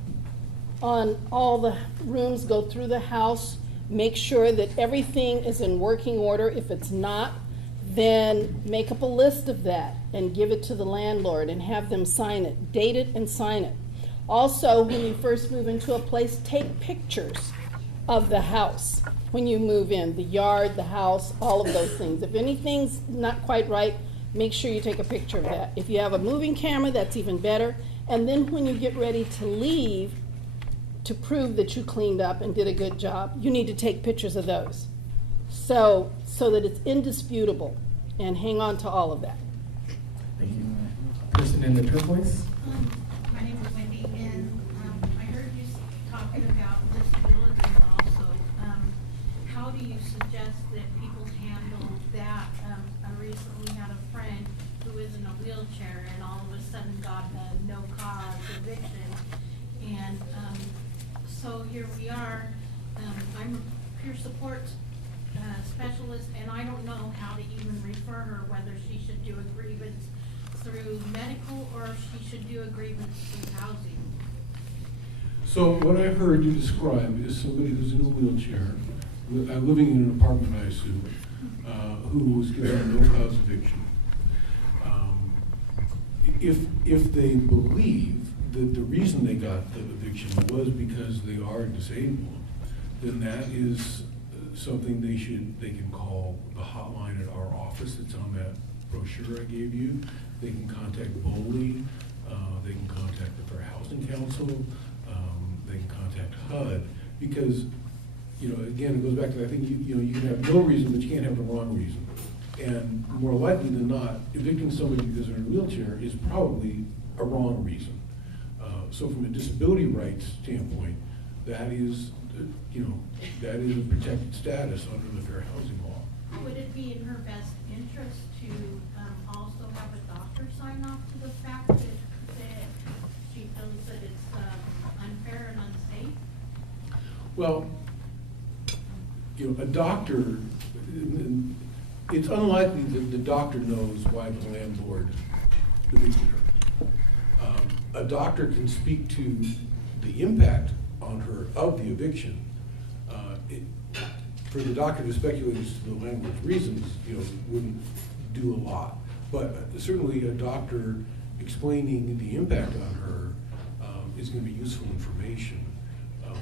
on all the rooms, go through the house, make sure that everything is in working order. If it's not, then make up a list of that and give it to the landlord and have them sign it, date it and sign it. Also, when you first move into a place, take pictures of the house when you move in, the yard, the house, all of those things. If anything's not quite right, make sure you take a picture of that. If you have a moving camera, that's even better. And then when you get ready to leave, to prove that you cleaned up and did a good job, you need to take pictures of those. So that it's indisputable, and hang on to all of that. Thank you. Person in the turquoise. My name is Wendy, and I heard you talking about disabilities also. How do you suggest that people handle that? I recently had a friend who is in a wheelchair and all of a sudden got a no-cause eviction. And so here we are. I'm a peer support specialist, and I don't know how to even refer her, whether she should do a grievance through medical or if she should do a grievance through housing. So what I heard you describe is somebody who's in a wheelchair, living in an apartment, I assume, who was given a no-cause eviction. If they believe that the reason they got the eviction was because they are disabled, then that is something they can call the hotline at our office that's on that brochure I gave you. They can contact BOLI, they can contact the Fair Housing Council, can contact HUD, because, again, it goes back to, I think, you can have no reason, but you can't have the wrong reason. And more likely than not, evicting somebody because they're in a wheelchair is probably a wrong reason. So from a disability rights standpoint, that is a protected status under the Fair Housing Law. Would it be in her best interest to also have a doctor sign off to the fact that she feels that it's unfair and unsafe? Well, a doctor, it's unlikely that the doctor knows why the landlord evicted her. A doctor can speak to the impact on her of the eviction. For the doctor to speculate as to the landlord's reasons, wouldn't do a lot. But certainly a doctor explaining the impact on her is going to be useful information.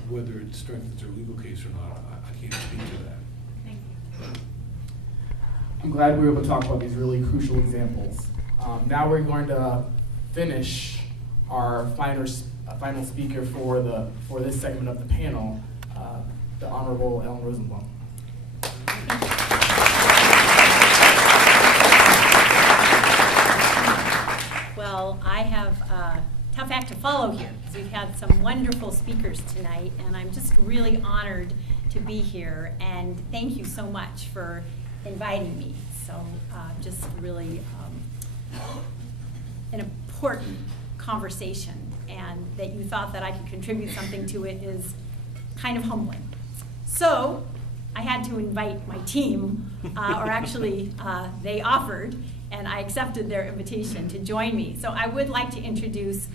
Whether it strengthens her legal case or not, I can't speak to that. Thank you. I'm glad we were able to talk about these really crucial examples. Now we're going to finish our final speaker for this segment of the panel, the Honorable Ellen Rosenblum. Well, I have a tough act to follow here because we've had some wonderful speakers tonight, and I'm just really honored to be here. And thank you so much for inviting me. So just really an important conversation, and that you thought that I could contribute something to it is kind of humbling. So I had to invite my team, or actually they offered, and I accepted their invitation to join me. So I would like to introduce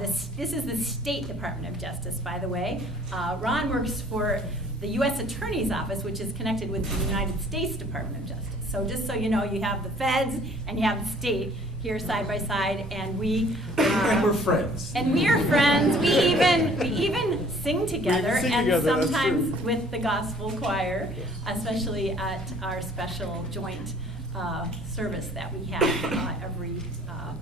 this is the State Department of Justice, by the way. Ron works for the U.S. Attorney's Office, which is connected with the United States Department of Justice. So just so you know, you have the feds and you have the state here side by side, and we and we're friends. And we are friends. We even sing together, and sometimes with the gospel choir, especially at our special joint service that we have every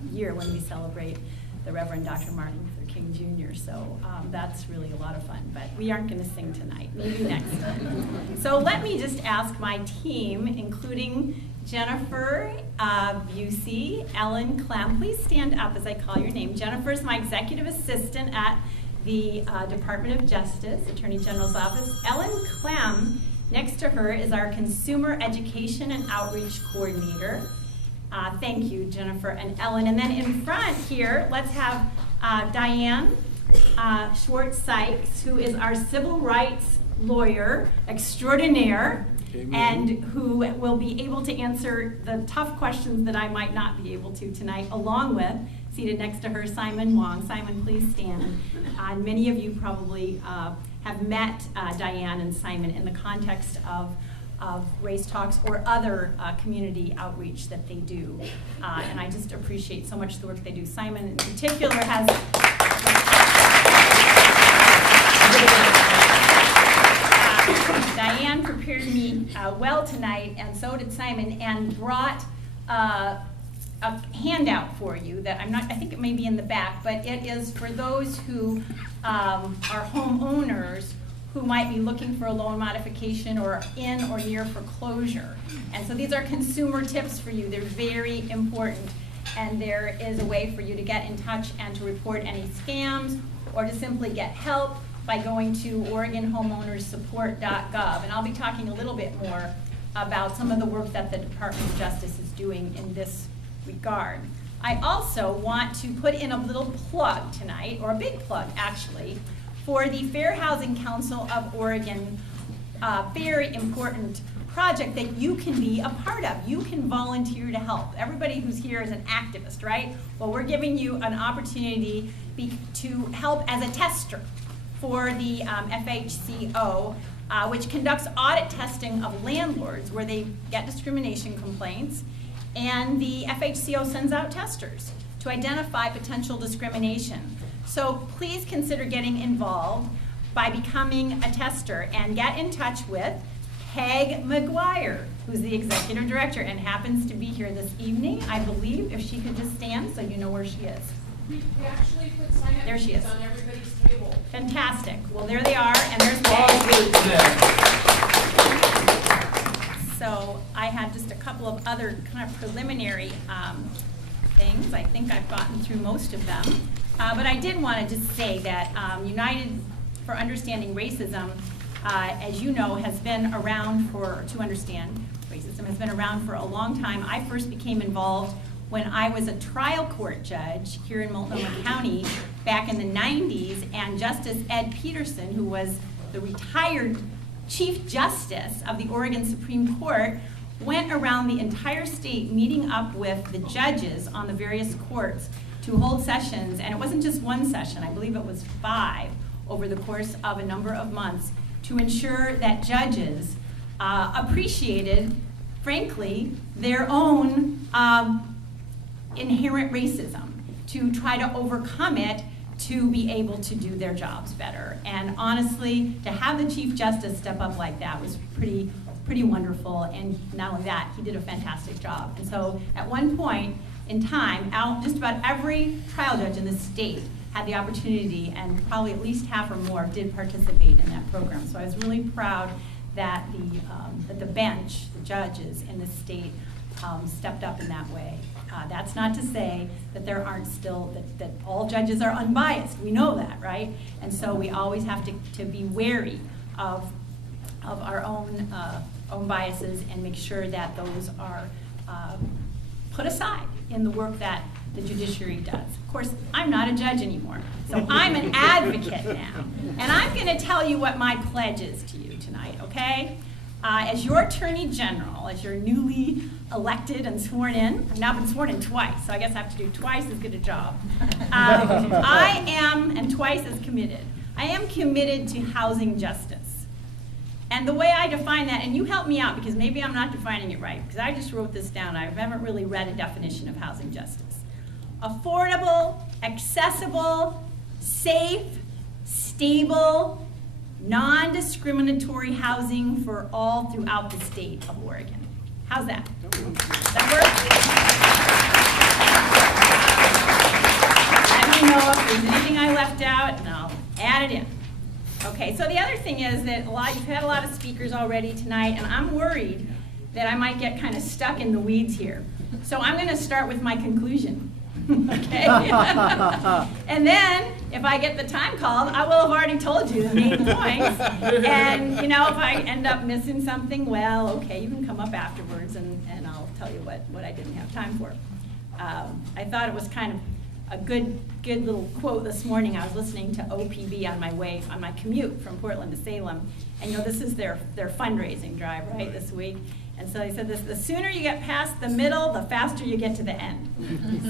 year when we celebrate the Reverend Dr. Martin Luther King Jr. So that's really a lot of fun, but we aren't going to sing tonight, maybe next time. So let me just ask my team, including Jennifer Busey, Ellen Clem, please stand up as I call your name. Jennifer is my executive assistant at the Department of Justice, Attorney General's Office. Ellen Clem, next to her, is our Consumer Education and Outreach Coordinator. Thank you, Jennifer and Ellen. And then in front here, let's have Diane Schwartz-Sykes, who is our civil rights lawyer extraordinaire. Amen. And who will be able to answer the tough questions that I might not be able to tonight, along with, seated next to her, Simon Wong. Simon, please stand. And many of you probably have met Diane and Simon in the context of Race Talks or other community outreach that they do. And I just appreciate so much the work they do. Simon in particular has... Diane prepared me well tonight, and so did Simon, and brought a handout for you that I think it may be in the back, but it is for those who are homeowners who might be looking for a loan modification or in or near foreclosure. And so these are consumer tips for you. They're very important, and there is a way for you to get in touch and to report any scams or to simply get help by going to OregonHomeownersSupport.gov. And I'll be talking a little bit more about some of the work that the Department of Justice is doing in this regard. I also want to put in a little plug tonight, or a big plug actually, for the Fair Housing Council of Oregon, very important project that you can be a part of. You can volunteer to help. Everybody who's here is an activist, right? Well, we're giving you an opportunity to help as a tester for the FHCO, which conducts audit testing of landlords where they get discrimination complaints, and the FHCO sends out testers to identify potential discrimination. So please consider getting involved by becoming a tester, and get in touch with Peg McGuire, who's the executive director and happens to be here this evening, I believe, if she could just stand so you know where she is. We actually put sign-up There she sheets is. on everybody's table. Fantastic. Well, there they are, and there's All Peg. good today. So I had just a couple of other kind of preliminary things. I think I've gotten through most of them. But I did want to just say that United for Understanding Racism, as you know, has been around to understand racism, has been around for a long time. I first became involved when I was a trial court judge here in Multnomah County back in the 90s, and Justice Ed Peterson, who was the retired Chief Justice of the Oregon Supreme Court, went around the entire state meeting up with the judges on the various courts to hold sessions, and it wasn't just one session, I believe it was 5 over the course of a number of months, to ensure that judges appreciated, frankly, their own inherent racism, to try to overcome it, to be able to do their jobs better. And honestly, to have the Chief Justice step up like that was pretty wonderful, and not only that, he did a fantastic job. And so at one point in time, just about every trial judge in the state had the opportunity, and probably at least half or more did participate in that program. So I was really proud that the bench, the judges in the state, stepped up in that way. That's not to say that there aren't still, that all judges are unbiased. We know that, right? And so we always have to be wary of our own biases and make sure that those are put aside in the work that the judiciary does. Of course, I'm not a judge anymore, so I'm an advocate now. And I'm going to tell you what my pledge is to you tonight, okay? As your Attorney General, as you're newly elected and sworn in, I've now been sworn in twice, so I guess I have to do twice as good a job. I am, and twice as committed, I am committed to housing justice. And the way I define that, and you help me out because maybe I'm not defining it right, because I just wrote this down, I haven't really read a definition of housing justice. Affordable, accessible, safe, stable, non-discriminatory housing for all throughout the state of Oregon. How's that? Does that work? Let me know if there's anything I left out, and I'll add it in. Okay, so the other thing is that you've had a lot of speakers already tonight, and I'm worried that I might get kind of stuck in the weeds here. So I'm going to start with my conclusion. Okay? And then, if I get the time called, I will have already told you the main points. And, if I end up missing something, well, okay, you can come up afterwards and I'll tell you what I didn't have time for. I thought it was kind of a good little quote this morning. I was listening to OPB on my commute from Portland to Salem. And, this is their fundraising drive, right, this week. And so they said the sooner you get past the middle, the faster you get to the end.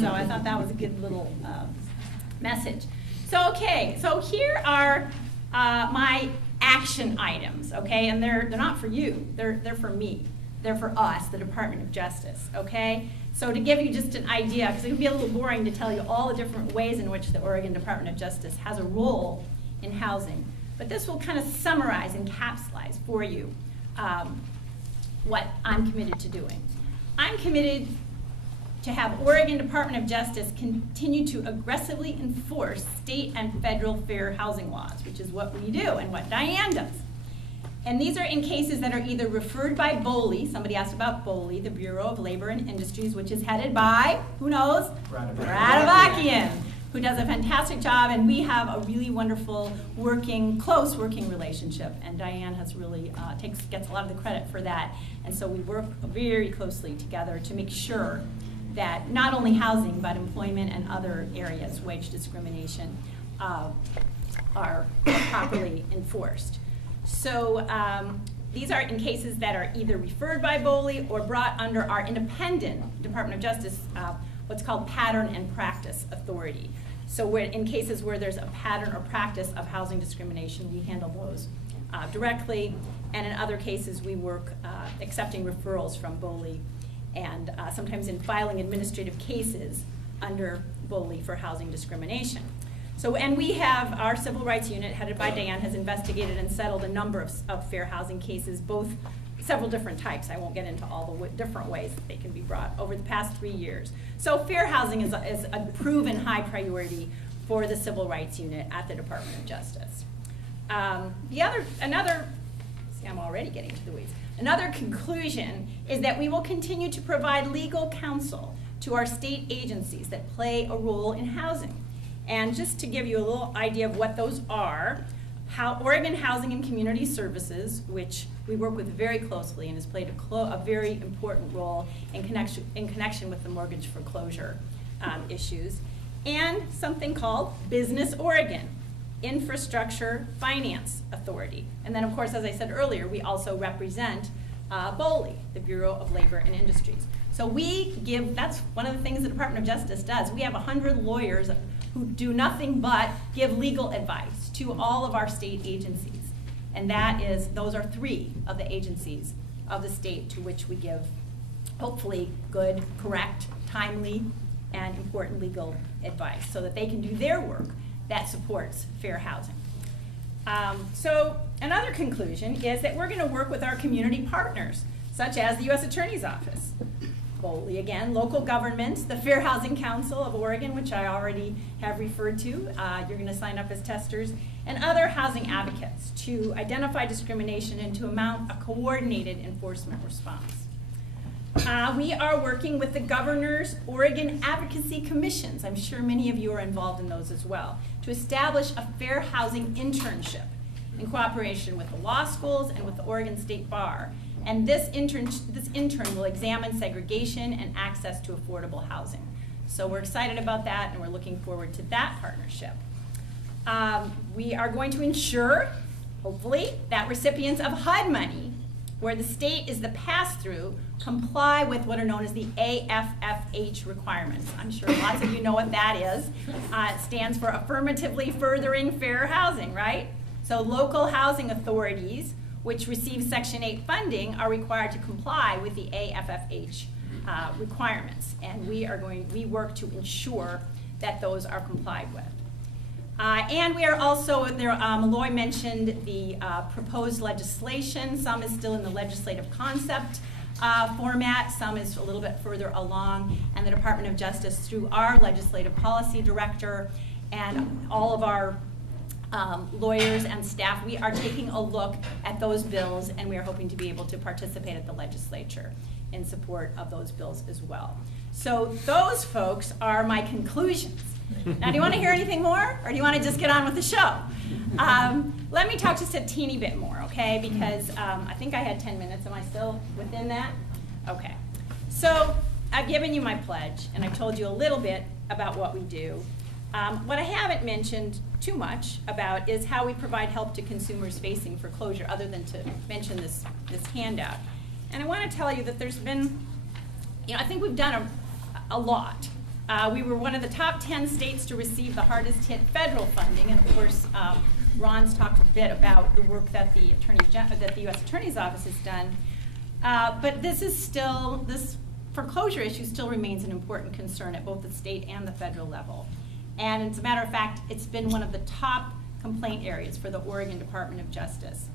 So I thought that was a good little message. So, okay, so here are my action items, okay? And they're not for you, they're for me. They're for us, the Department of Justice, okay? So to give you just an idea, because it would be a little boring to tell you all the different ways in which the Oregon Department of Justice has a role in housing, but this will kind of summarize and capsulize for you what I'm committed to doing. I'm committed to have Oregon Department of Justice continue to aggressively enforce state and federal fair housing laws, which is what we do and what Diane does. And these are in cases that are either referred by BOLI, somebody asked about BOLI, the Bureau of Labor and Industries, which is headed by, who knows? Radovakian, who does a fantastic job, and we have a really wonderful close working relationship, and Diane has really gets a lot of the credit for that. And so we work very closely together to make sure that not only housing, but employment and other areas, wage discrimination, are properly enforced. So these are in cases that are either referred by BOLI or brought under our independent Department of Justice, what's called pattern and practice authority. So in cases where there's a pattern or practice of housing discrimination, we handle those directly. And in other cases, we work accepting referrals from BOLI and sometimes in filing administrative cases under BOLI for housing discrimination. So, and we have our civil rights unit headed by Diane has investigated and settled a number of fair housing cases, both several different types. I won't get into all the different ways that they can be brought over the past 3 years. So fair housing is a proven high priority for the Civil Rights Unit at the Department of Justice. See, I'm already getting to the weeds. Another conclusion is that we will continue to provide legal counsel to our state agencies that play a role in housing. And just to give you a little idea of what those are, Oregon Housing and Community Services, which we work with very closely and has played a very important role in connection with the mortgage foreclosure issues, and something called Business Oregon, Infrastructure Finance Authority. And then, of course, as I said earlier, we also represent BOLI, the Bureau of Labor and Industries. So that's one of the things the Department of Justice does. We have 100 lawyers who do nothing but give legal advice to all of our state agencies. And those are 3 of the agencies of the state to which we give, hopefully, good, correct, timely, and important legal advice so that they can do their work that supports fair housing. So another conclusion is that we're going to work with our community partners, such as the U.S. Attorney's Office, BOLI again, local governments, the Fair Housing Council of Oregon, which I already have referred to. You're going to sign up as testers, and other housing advocates to identify discrimination and to mount a coordinated enforcement response. We are working with the governor's Oregon Advocacy Commissions. I'm sure many of you are involved in those as well, to establish a fair housing internship in cooperation with the law schools and with the Oregon State Bar. And this intern will examine segregation and access to affordable housing. So we're excited about that, and we're looking forward to that partnership. We are going to ensure, hopefully, that recipients of HUD money, where the state is the pass-through, comply with what are known as the AFFH requirements. I'm sure lots of you know what that is. It stands for Affirmatively Furthering Fair Housing, right? So local housing authorities, which receive Section 8 funding, are required to comply with the AFFH requirements. And we work to ensure that those are complied with. And we are also, Maloy mentioned the proposed legislation. Some is still in the legislative concept format, some is a little bit further along, and the Department of Justice, through our legislative policy director and all of our lawyers and staff, we are taking a look at those bills, and we are hoping to be able to participate at the legislature in support of those bills as well. So those, folks, are my conclusions. Now, do you want to hear anything more, or do you want to just get on with the show? Let me talk just a teeny bit more, okay? Because I think I had 10 minutes. Am I still within that? Okay. So I've given you my pledge, and I've told you a little bit about what we do. What I haven't mentioned too much about is how we provide help to consumers facing foreclosure, other than to mention this handout. And I want to tell you that there's been, I think we've done a lot. We were one of the top 10 states to receive the hardest hit federal funding, and of course, Ron's talked a bit about the work that the U.S. Attorney's Office has done. But this foreclosure issue still remains an important concern at both the state and the federal level. And as a matter of fact, it's been one of the top complaint areas for the Oregon Department of Justice.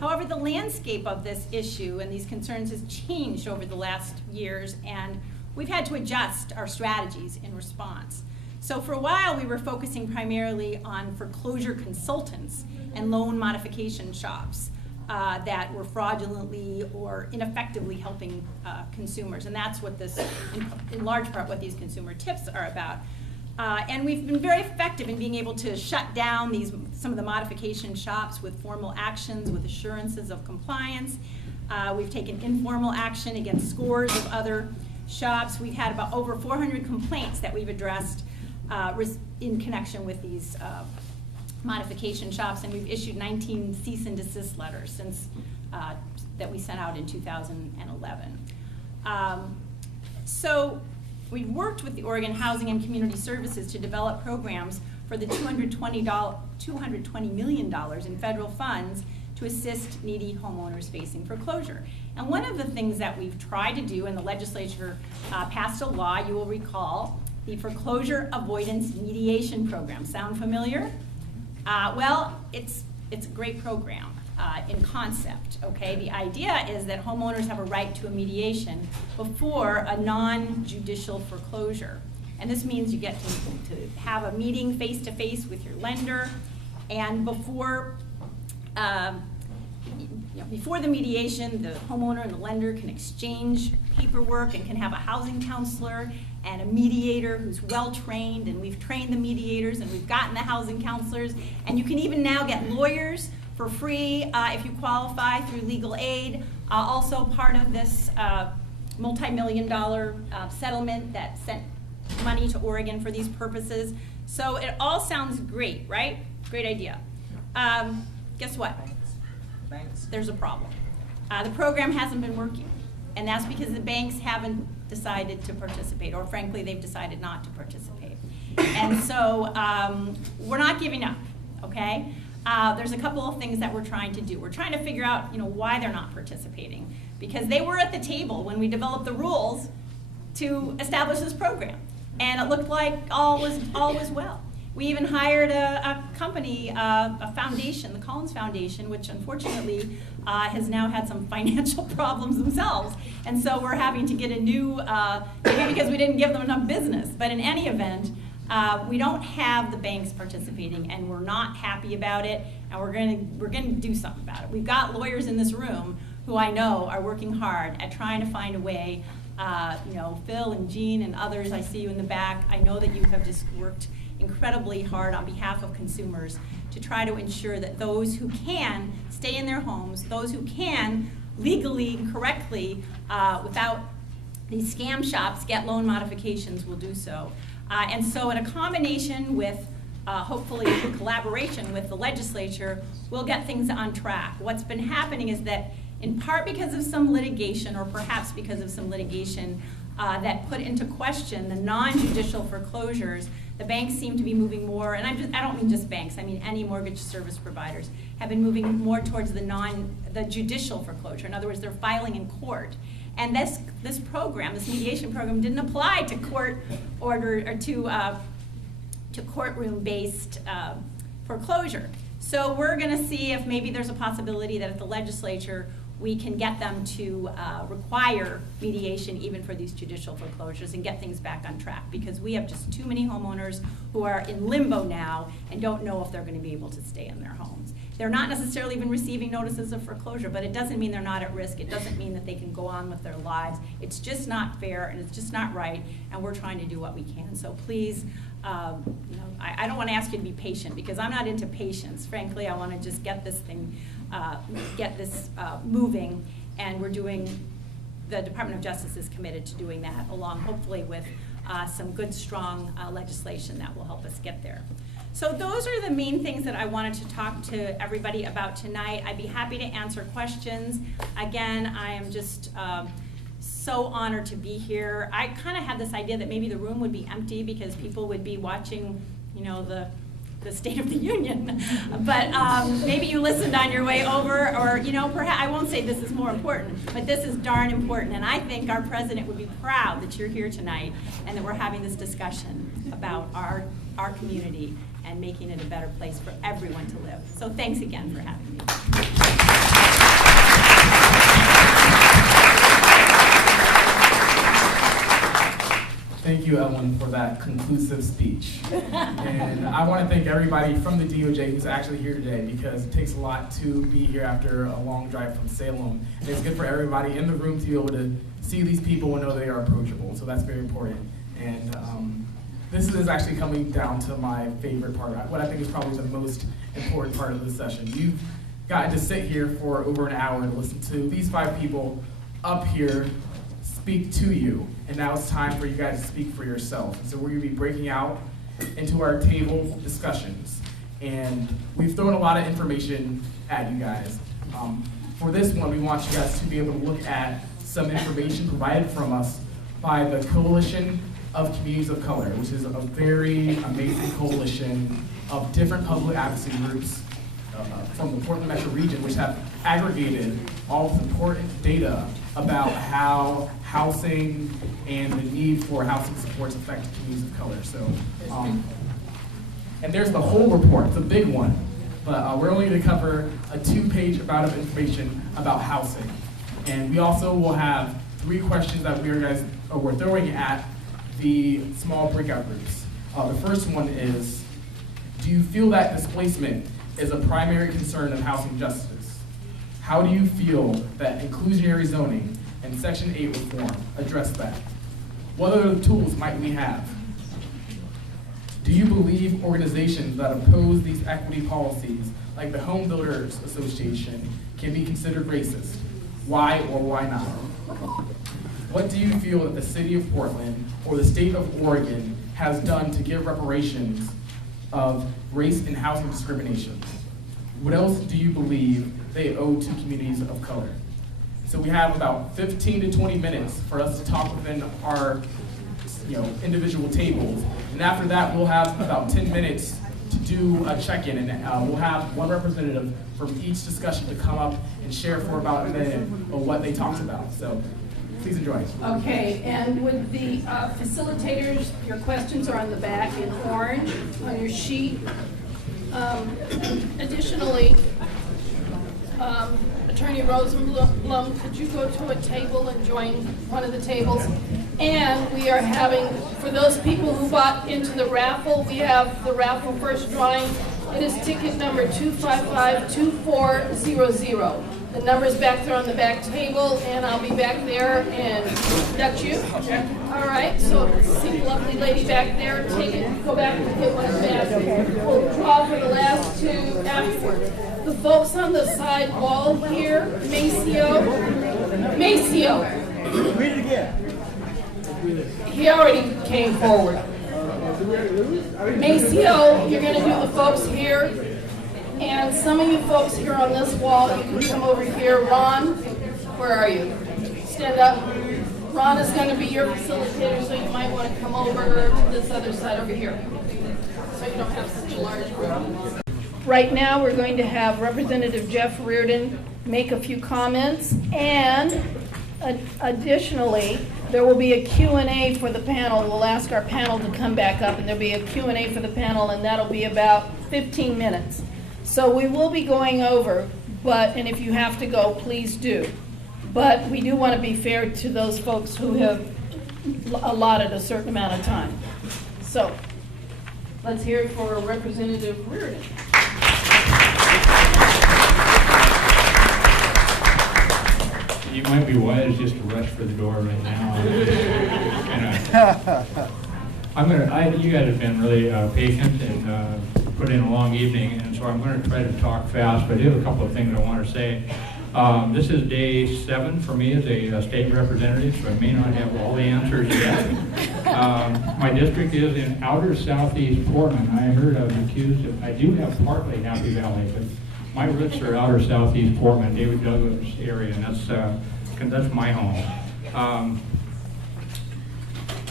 However, the landscape of this issue and these concerns has changed over the last years, and we've had to adjust our strategies in response. So for a while, we were focusing primarily on foreclosure consultants and loan modification shops that were fraudulently or ineffectively helping consumers. And that's what in large part, what these consumer tips are about. And we've been very effective in being able to shut down some of the modification shops with formal actions, with assurances of compliance. We've taken informal action against scores of other shops. We've had about over 400 complaints that we've addressed in connection with these modification shops, and we've issued 19 cease and desist letters since that we sent out in 2011. So we worked with the Oregon Housing and Community Services to develop programs for the $220 million in federal funds to assist needy homeowners facing foreclosure. And one of the things that we've tried to do, and the legislature passed a law, you will recall, the Foreclosure Avoidance Mediation Program. Sound familiar? Well, it's a great program. in concept, okay? The idea is that homeowners have a right to a mediation before a non-judicial foreclosure. And this means you get to have a meeting face-to-face with your lender, and before before the mediation, the homeowner and the lender can exchange paperwork and can have a housing counselor and a mediator who's well-trained, and we've trained the mediators and we've gotten the housing counselors, and you can even now get lawyers for free if you qualify through legal aid. Also part of this multi-million-dollar settlement that sent money to Oregon for these purposes. So it all sounds great, right? Great idea. Guess what? There's a problem. The program hasn't been working, and that's because the banks haven't decided to participate, or frankly, they've decided not to participate. And so we're not giving up, okay? There's a couple of things that we're trying to do. We're trying to figure out, why they're not participating, because they were at the table when we developed the rules to establish this program, and it looked like all was well. We even hired a company, a foundation, the Collins Foundation, which unfortunately has now had some financial problems themselves. And so we're having to get a new, maybe because we didn't give them enough business. But in any event, we don't have the banks participating, and we're not happy about it, and we're gonna do something about it. We've got lawyers in this room who I know are working hard at trying to find a way. Phil and Jean and others, I see you in the back. I know that you have just worked incredibly hard on behalf of consumers to try to ensure that those who can stay in their homes, those who can legally and correctly, without these scam shops, get loan modifications will do so. And so in a combination with, hopefully in collaboration with the legislature, we'll get things on track. What's been happening is that in part because of some litigation, or perhaps because of some litigation that put into question the non-judicial foreclosures, the banks seem to be moving more, and I don't mean just banks, I mean any mortgage service providers, have been moving more towards the judicial foreclosure. In other words, they're filing in court. And this program, this mediation program, didn't apply to court order, or to courtroom-based foreclosure. So we're gonna see if maybe there's a possibility that at the legislature we can get them to require mediation even for these judicial foreclosures and get things back on track, because we have just too many homeowners who are in limbo now and don't know if they're going to be able to stay in their homes. They're not necessarily even receiving notices of foreclosure, but it doesn't mean they're not at risk. It doesn't mean that they can go on with their lives. It's just not fair, and it's just not right, and we're trying to do what we can. So please, I don't want to ask you to be patient, because I'm not into patience. Frankly, I want to just get this thing moving, and the Department of Justice is committed to doing that, along hopefully with some good, strong legislation that will help us get there. So those are the main things that I wanted to talk to everybody about tonight. I'd be happy to answer questions. Again, I am just so honored to be here. I kind of had this idea that maybe the room would be empty because people would be watching, the State of the Union. But maybe you listened on your way over, or perhaps, I won't say this is more important, but this is darn important. And I think our president would be proud that you're here tonight and that we're having this discussion about our community and making it a better place for everyone to live. So thanks again for having me. Thank you, Ellen, for that conclusive speech. And I want to thank everybody from the DOJ who's actually here today, because it takes a lot to be here after a long drive from Salem. And it's good for everybody in the room to be able to see these people and know they are approachable. So that's very important. And this is actually coming down to my favorite part, what I think is probably the most important part of the session. You've gotten to sit here for over an hour and listen to these 5 people up here speak to you, and now it's time for you guys to speak for yourself. And so we're going to be breaking out into our table discussions, and we've thrown a lot of information at you guys. For this one, we want you guys to be able to look at some information provided from us by the Coalition of Communities of Color, which is a very amazing coalition of different public advocacy groups from the Portland Metro region, which have aggregated all this important data about how housing and the need for housing supports affect communities of color. So, and there's the whole report, the big one. but we're only going to cover a 2-page amount of information about housing. And we also will have 3 questions that we're throwing at the small breakout groups. The first one is, do you feel that displacement is a primary concern of housing justice? How do you feel that inclusionary zoning and Section 8 reform address that? What other tools might we have? Do you believe organizations that oppose these equity policies, like the Home Builders Association, can be considered racist? Why or why not? What do you feel that the city of Portland or the state of Oregon has done to give reparations of race and housing discrimination? What else do you believe they owe to communities of color? So we have about 15 to 20 minutes for us to talk within our individual tables. And after that, we'll have about 10 minutes to do a check-in, and we'll have one representative from each discussion to come up and share for about a minute of what they talked about. So please enjoy. Okay, and with the facilitators, your questions are on the back in orange on your sheet. Additionally, Attorney Rosenblum, could you go to a table and join one of the tables? And we are having, for those people who bought into the raffle, we have the raffle first drawing. It is ticket number 255-2400. The number's back there on the back table, and I'll be back there, and that's you? All right, so see the lovely lady back there, take it, go back and get one back. We'll draw for the last 2 afterwards. The folks on the side wall here, Maceo. Read it again. He already came forward. Maceo, you're gonna do the folks here. And some of you folks here on this wall, you can come over here. Ron, where are you? Stand up. Ron is going to be your facilitator, so you might want to come over to this other side over here, so you don't have such a large group. Right now, we're going to have Representative Jeff Reardon make a few comments, and additionally, there will be a Q&A for the panel. We'll ask our panel to come back up, and there'll be a Q&A for the panel, and that'll be about 15 minutes. So we will be going over, and if you have to go, please do. But we do want to be fair to those folks who have allotted a certain amount of time. So let's hear it for Representative Reardon. You might be wise just to rush for the door right now. You guys have been really patient and put in a long evening, and so I'm going to try to talk fast, but I do have a couple of things I want to say. This is day 7 for me as a state representative, so I may not have all the answers yet. My district is in outer southeast Portland. I heard I was accused of, I do have partly Happy Valley, but my roots are outer southeast Portland, David Douglas area, and that's my home.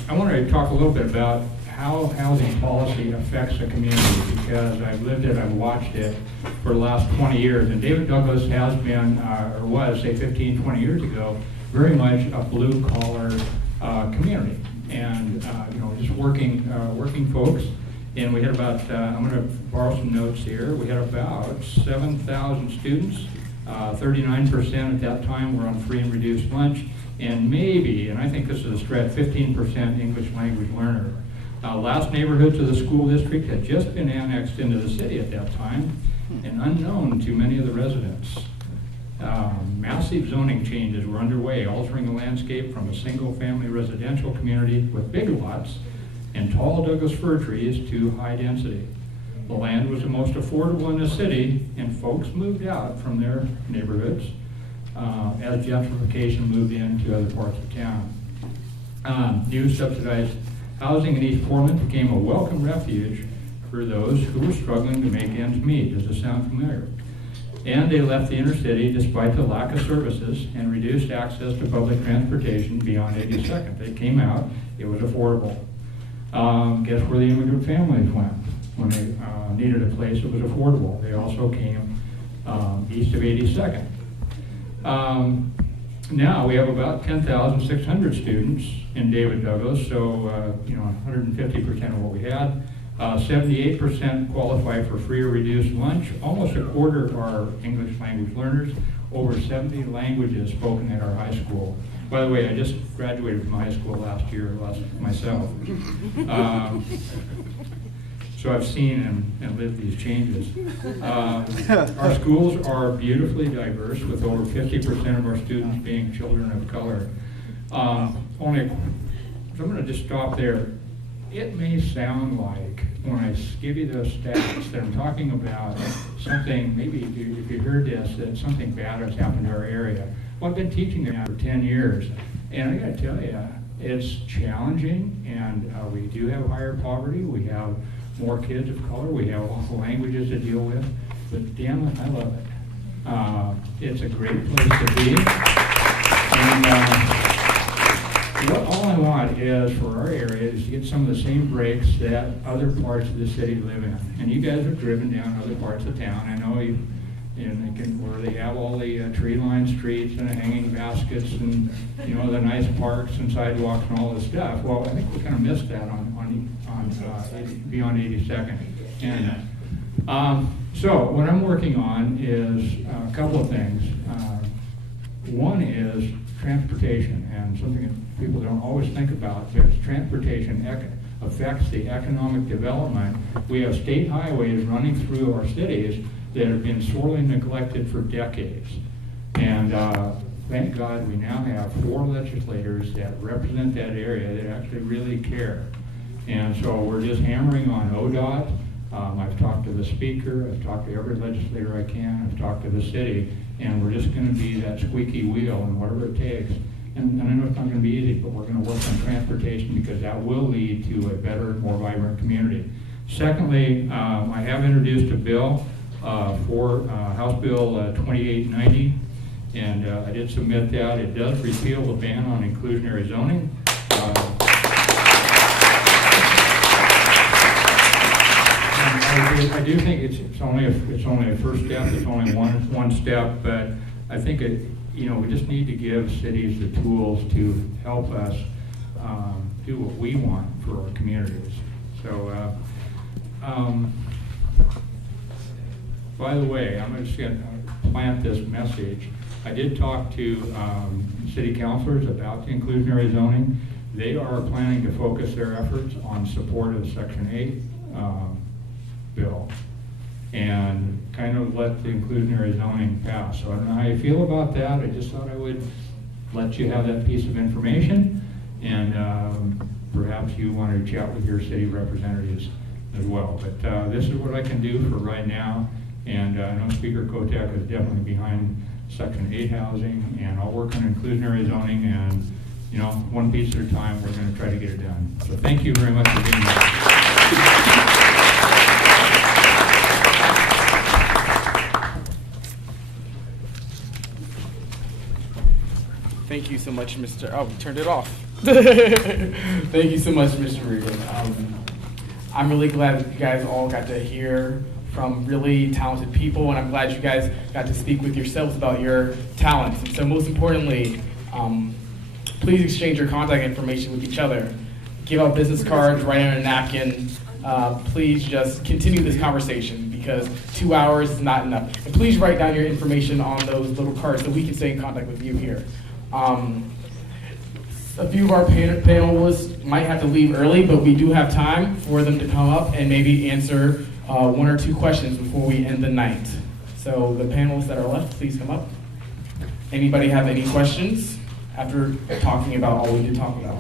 I wanted to talk a little bit about how housing policy affects a community, because I've lived it, I've watched it for the last 20 years, and David Douglas has been, or was, say 15, 20 years ago, very much a blue-collar community, and just working folks. And we had about, I'm going to borrow some notes here, we had about 7,000 students, 39% at that time were on free and reduced lunch, and maybe, and I think this is a stretch, 15% English language learner. Last neighborhoods of the school district had just been annexed into the city at that time, and unknown to many of the residents. Massive zoning changes were underway, altering the landscape from a single-family residential community with big lots and tall Douglas fir trees to high density. The land was the most affordable in the city, and folks moved out from their neighborhoods as gentrification moved into other parts of town. New subsidized housing in East Portland became a welcome refuge for those who were struggling to make ends meet. Does this sound familiar? And they left the inner city despite the lack of services and reduced access to public transportation beyond 82nd. They came out, it was affordable. Guess where the immigrant families went when they needed a place that was affordable? They also came east of 82nd. Now we have about 10,600 students in David Douglas, so 150% of what we had. 78% qualify for free or reduced lunch. Almost a quarter are English language learners. Over 70 languages spoken at our high school. By the way, I just graduated from high school last year, myself. So I've seen and lived these changes. Our schools are beautifully diverse, with over 50% of our students being children of color. So I'm going to just stop there. It may sound like, when I give you those stats, that I'm talking about something, maybe if you heard this, that something bad has happened to our area. Well, I've been teaching there now for 10 years, and I got to tell you, it's challenging, and we do have higher poverty. We have more kids of color. We have all the languages to deal with, but damn it, I love it. It's a great place to be. And all I want is for our area is to get some of the same breaks that other parts of the city live in. And you guys have driven down other parts of town. I know you, where they have all the tree-lined streets and the hanging baskets and the nice parks and sidewalks and all this stuff. Well, I think we kind of missed that on beyond 82nd. And so what I'm working on is a couple of things. One is transportation, and something that people don't always think about, because transportation affects the economic development. We have state highways running through our cities that have been sorely neglected for decades. And thank God we now have 4 legislators that represent that area that actually really care. And so we're just hammering on ODOT. I've talked to the speaker, I've talked to every legislator I can, I've talked to the city, and we're just going to be that squeaky wheel and whatever it takes. And I know it's not going to be easy, but we're going to work on transportation, because that will lead to a better, more vibrant community. Secondly, I have introduced a bill for House Bill 2890, and I did submit that. It does repeal the ban on inclusionary zoning. I do think it's only a first step. It's only one step, but I think we just need to give cities the tools to help us do what we want for our communities. So, by the way, I'm just going to plant this message. I did talk to city councilors about the inclusionary zoning. They are planning to focus their efforts on support of Section 8 bill and kind of let the inclusionary zoning pass. So I don't know how you feel about that. I just thought I would let you have that piece of information, and perhaps you want to chat with your city representatives as well. But this is what I can do for right now, and I know Speaker Kotek is definitely behind Section 8 housing, and I'll work on inclusionary zoning, and one piece at a time, we're going to try to get it done. So thank you very much for being here. Thank you so much, Mr. Oh, we turned it off. Thank you so much, Mr. Regan. I'm really glad that you guys all got to hear from really talented people, and I'm glad you guys got to speak with yourselves about your talents. And so most importantly, please exchange your contact information with each other. Give out business cards, write on a napkin. Please just continue this conversation, because 2 hours is not enough. And please write down your information on those little cards so we can stay in contact with you here. A few of our panelists might have to leave early, but we do have time for them to come up and maybe answer 1 or 2 questions before we end the night. So the panelists that are left, please come up. Anybody have any questions after talking about all we did talk about?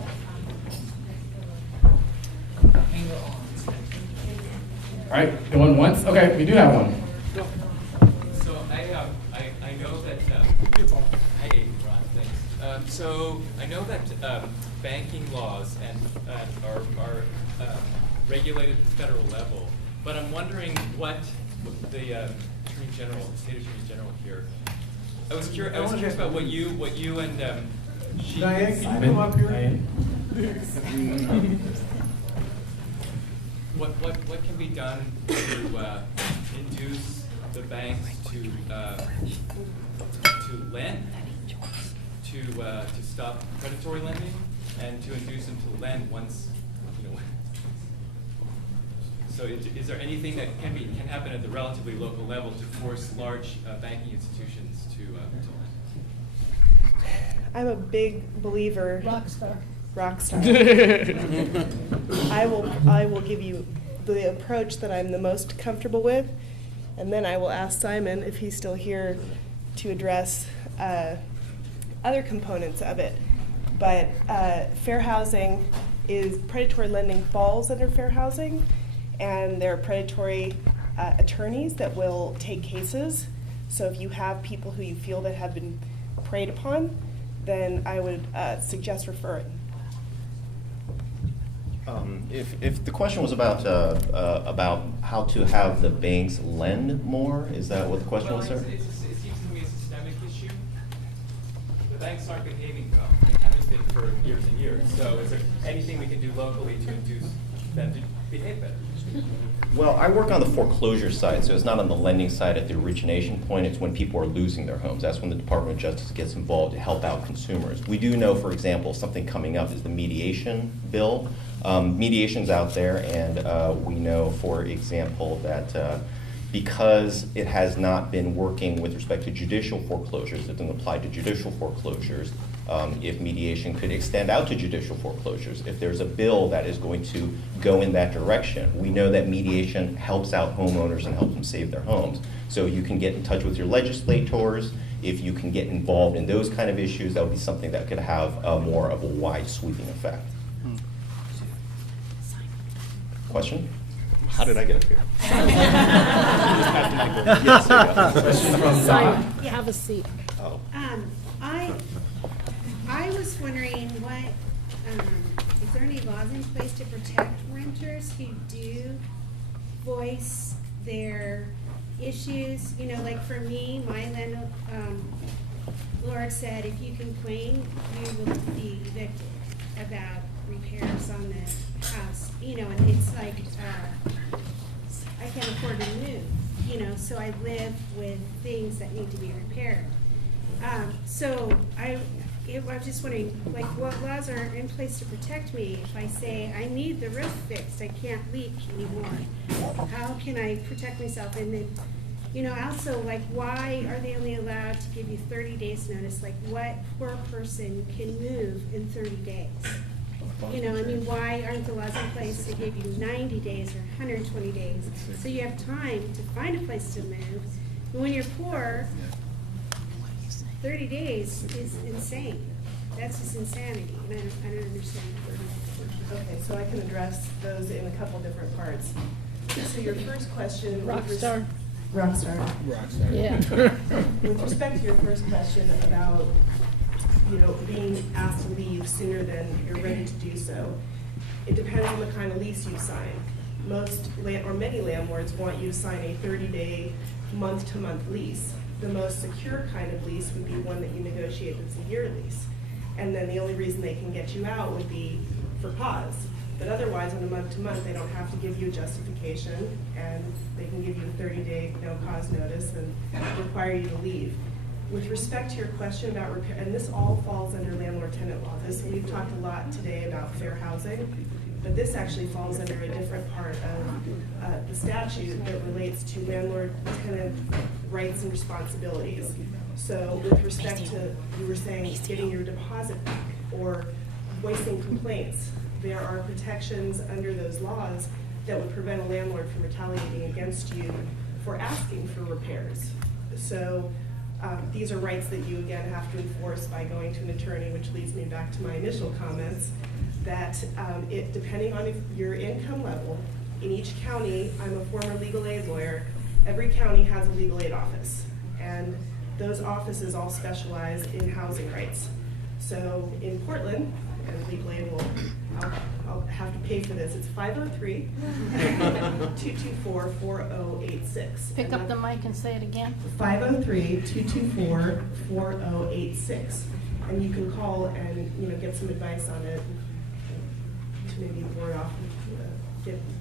All right, the one once? Okay, we do have one. So I know that, hey, Ron, thanks. So I know that banking laws are regulated at the federal level, but I'm wondering what the Attorney General, the State Attorney General here, I was curious about what you and she. Diane, can you come up here? What can be done to induce the banks to lend, to stop predatory lending, and to induce them to lend once, So is there anything that can happen at the relatively local level to force large banking institutions to I'm a big believer. Rockstar. I will give you the approach that I'm the most comfortable with, and then I will ask Simon, if he's still here, to address other components of it. But fair housing predatory lending falls under fair housing, and there are predatory attorneys that will take cases. So if you have people who you feel that have been preyed upon, then I would suggest referring. If the question was about how to have the banks lend more, is that what the question was, sir? It seems to me a systemic issue. The banks aren't behaving well. They haven't been for years and years. So is there anything we can do locally to induce them to behave better? Well, I work on the foreclosure side, so it's not on the lending side at the origination point. It's when people are losing their homes. That's when the Department of Justice gets involved to help out consumers. We do know, for example, something coming up is the mediation bill. Mediation's out there, and we know, for example, that because it has not been working with respect to judicial foreclosures, it doesn't apply to judicial foreclosures, if mediation could extend out to judicial foreclosures. If there's a bill that is going to go in that direction, we know that mediation helps out homeowners and helps them save their homes. So you can get in touch with your legislators. If you can get involved in those kind of issues, that would be something that could have more of a wide sweeping effect. Question? How did I get up here? Yes, there you go. Question from Don. Have a seat. Oh. I was wondering what, is there any laws in place to protect renters who do voice their issues? You know, like for me, my landlord said if you complain, you will be evicted about repairs on the house. You know, and it's like, I can't afford to move, you know, so I live with things that need to be repaired. So I was just wondering, like, what laws are in place to protect me if I say I need the roof fixed, I can't leak anymore? How can I protect myself? And then, you know, also, like, why are they only allowed to give you 30 days notice? Like, what poor person can move in 30 days? You know, I mean, why aren't the laws in place to give you 90 days or 120 days so you have time to find a place to move? And when you're poor, 30 days is insane. That's just insanity, and I don't understand. Okay, so I can address those in a couple different parts. So your first question. Rockstar. Rockstar. Yeah. With respect to your first question about, you know, being asked to leave sooner than you're ready to do so, it depends on the kind of lease you sign. Many landlords want you to sign a 30-day, month-to-month lease. The most secure kind of lease would be one that you negotiate that's a year lease. And then the only reason they can get you out would be for cause. But otherwise, on a month-to-month, they don't have to give you a justification, and they can give you a 30-day no-cause notice and require you to leave. With respect to your question about repair, and this all falls under landlord-tenant law. We've talked a lot today about fair housing, but this actually falls under a different part of the statute that relates to landlord-tenant rights and responsibilities. So with respect to, you were saying, getting your deposit back or voicing complaints, there are protections under those laws that would prevent a landlord from retaliating against you for asking for repairs. So these are rights that you, again, have to enforce by going to an attorney, which leads me back to my initial comments, that depending on your income level, in each county, I'm a former legal aid lawyer, every county has a legal aid office. And those offices all specialize in housing rights. So in Portland, and legal aid I'll have to pay for this, it's 503-224-4086. Pick up the mic and say it again. 503-224-4086. And you can call and, you know, get some advice on it to maybe ward off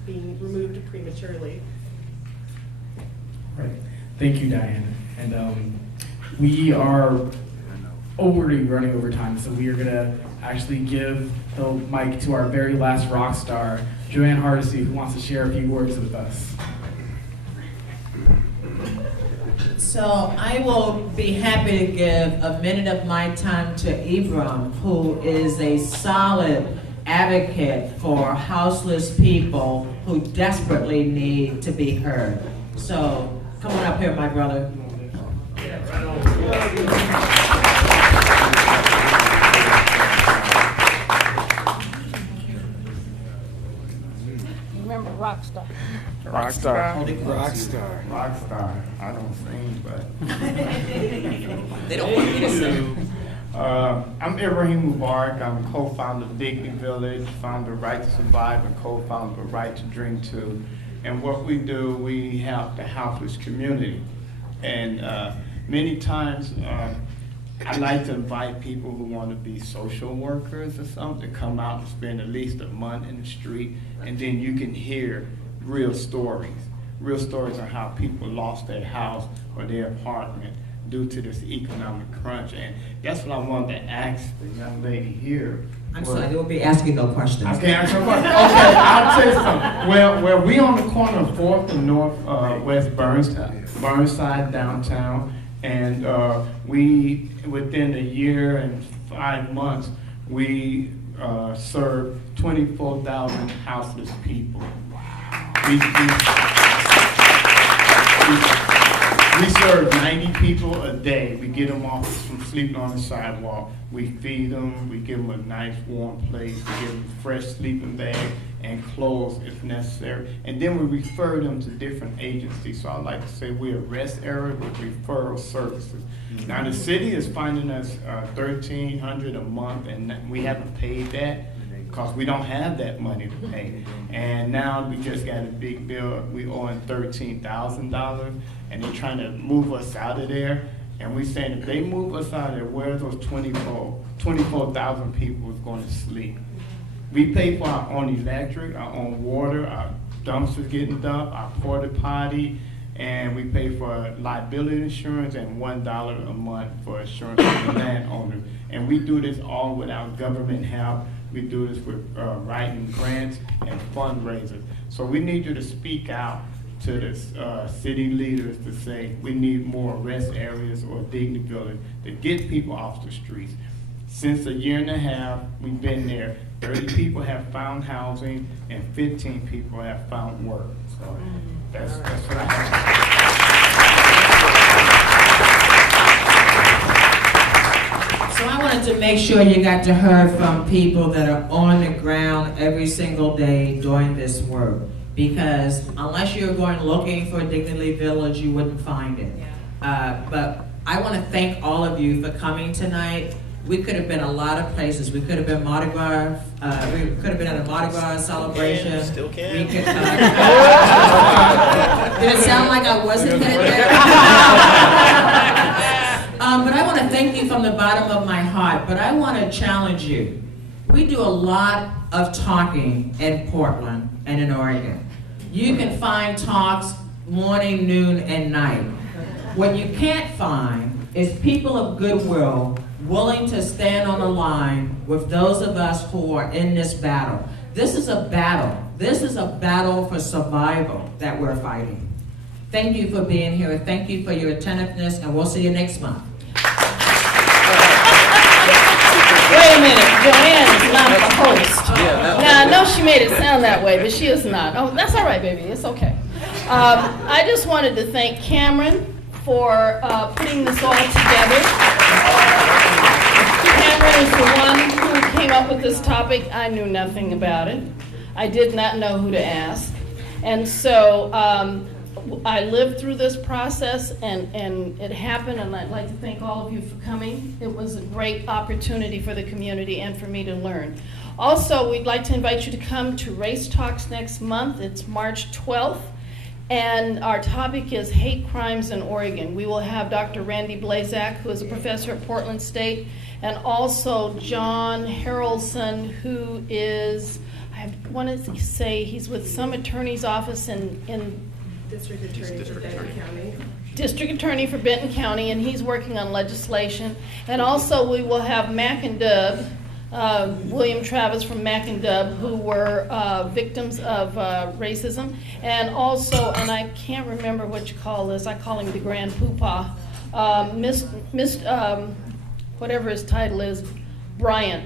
being removed prematurely. Right. Thank you, Diane. And we are already running over time, so we are going to actually give the mic to our very last rock star, Joanne Hardesty, who wants to share a few words with us. So I will be happy to give a minute of my time to Ibram, who is a solid advocate for houseless people who desperately need to be heard. So come on up here, my brother. Remember Rockstar. Rockstar. Rockstar. I don't sing, but. They don't want me to sing. I'm Ibrahim Mubarak. I'm co-founder of Dignity Village, founder of Right to Survive, and co-founder of Right to Drink Too. And what we do, we help the houseless community. And many times, I like to invite people who want to be social workers or something to come out and spend at least a month in the street, and then you can hear real stories. Real stories on how people lost their house or their apartment due to this economic crunch. And that's what I wanted to ask the young lady here. I'm sorry, they will be asking no questions. I can't answer a question. Okay, I'll tell you something. Well, we on the corner of 4th and Northwest Burnside downtown, and we, within a year and 5 months, we served 24,000 houseless people. We serve 90 people a day. We get them off from sleeping on the sidewalk. We feed them. We give them a nice warm place. We give them fresh sleeping bag and clothes if necessary. And then we refer them to different agencies. So I like to say we're a rest area with referral services. Now the city is finding us $1,300 a month, and we haven't paid that because we don't have that money to pay. And now we just got a big bill. We owe $13,000, and they're trying to move us out of there. And we're saying if they move us out of there, where those 24,000 people is going to sleep? We pay for our own electric, our own water, our dumpsters getting dumped, our porta potty, and we pay for liability insurance and $1 a month for insurance for the landowner. And we do this all without government help. We do this with writing grants and fundraisers. So we need you to speak out to the city leaders to say we need more rest areas or dignity village to get people off the streets. Since a year and a half, we've been there. 30 people have found housing and 15 people have found work. So that's what I have. So I wanted to make sure you got to hear from people that are on the ground every single day doing this work. Because unless you're going looking for a Dignity Village, you wouldn't find it. But I want to thank all of you for coming tonight. We could have been a lot of places. We could have been Mardi Gras. We could have been at a Mardi Gras celebration. Still can. We could, did it sound like I wasn't headed there? But I want to thank you from the bottom of my heart. But I want to challenge you. We do a lot of talking in Portland and in Oregon. You can find talks morning, noon, and night. What you can't find is people of goodwill willing to stand on the line with those of us who are in this battle. This is a battle. This is a battle for survival that we're fighting. Thank you for being here. Thank you for your attentiveness, and we'll see you next month. Wait a minute, Joanne is not the host. Now, I know she made it sound that way, but she is not. Oh, that's all right, baby. It's okay. I just wanted to thank Cameron for putting this all together. Cameron is the one who came up with this topic. I knew nothing about it. I did not know who to ask. And so I lived through this process, and it happened, and I'd like to thank all of you for coming. It was a great opportunity for the community and for me to learn. Also, we'd like to invite you to come to Race Talks next month. It's March 12th, and our topic is hate crimes in Oregon. We will have Dr. Randy Blazak, who is a professor at Portland State, and also John Harrelson, who is, I want to say he's with some attorney's office in District Attorney for Benton County. District Attorney for Benton County, and he's working on legislation. And also we will have Mac and Dub, William Travis from Mac and Dub, who were victims of racism, and also, and I can't remember what you call this, I call him the Grand Poopah, whatever his title is, Bryant,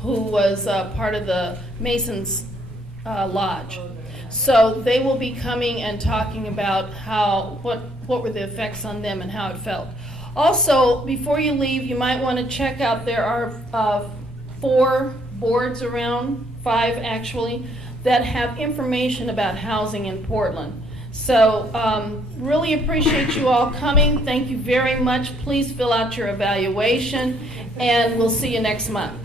who was part of the Masons Lodge. So they will be coming and talking about what were the effects on them and how it felt. Also, before you leave, you might want to check out, there are 4 boards around, 5 actually, that have information about housing in Portland. So really appreciate you all coming. Thank you very much. Please fill out your evaluation, and we'll see you next month.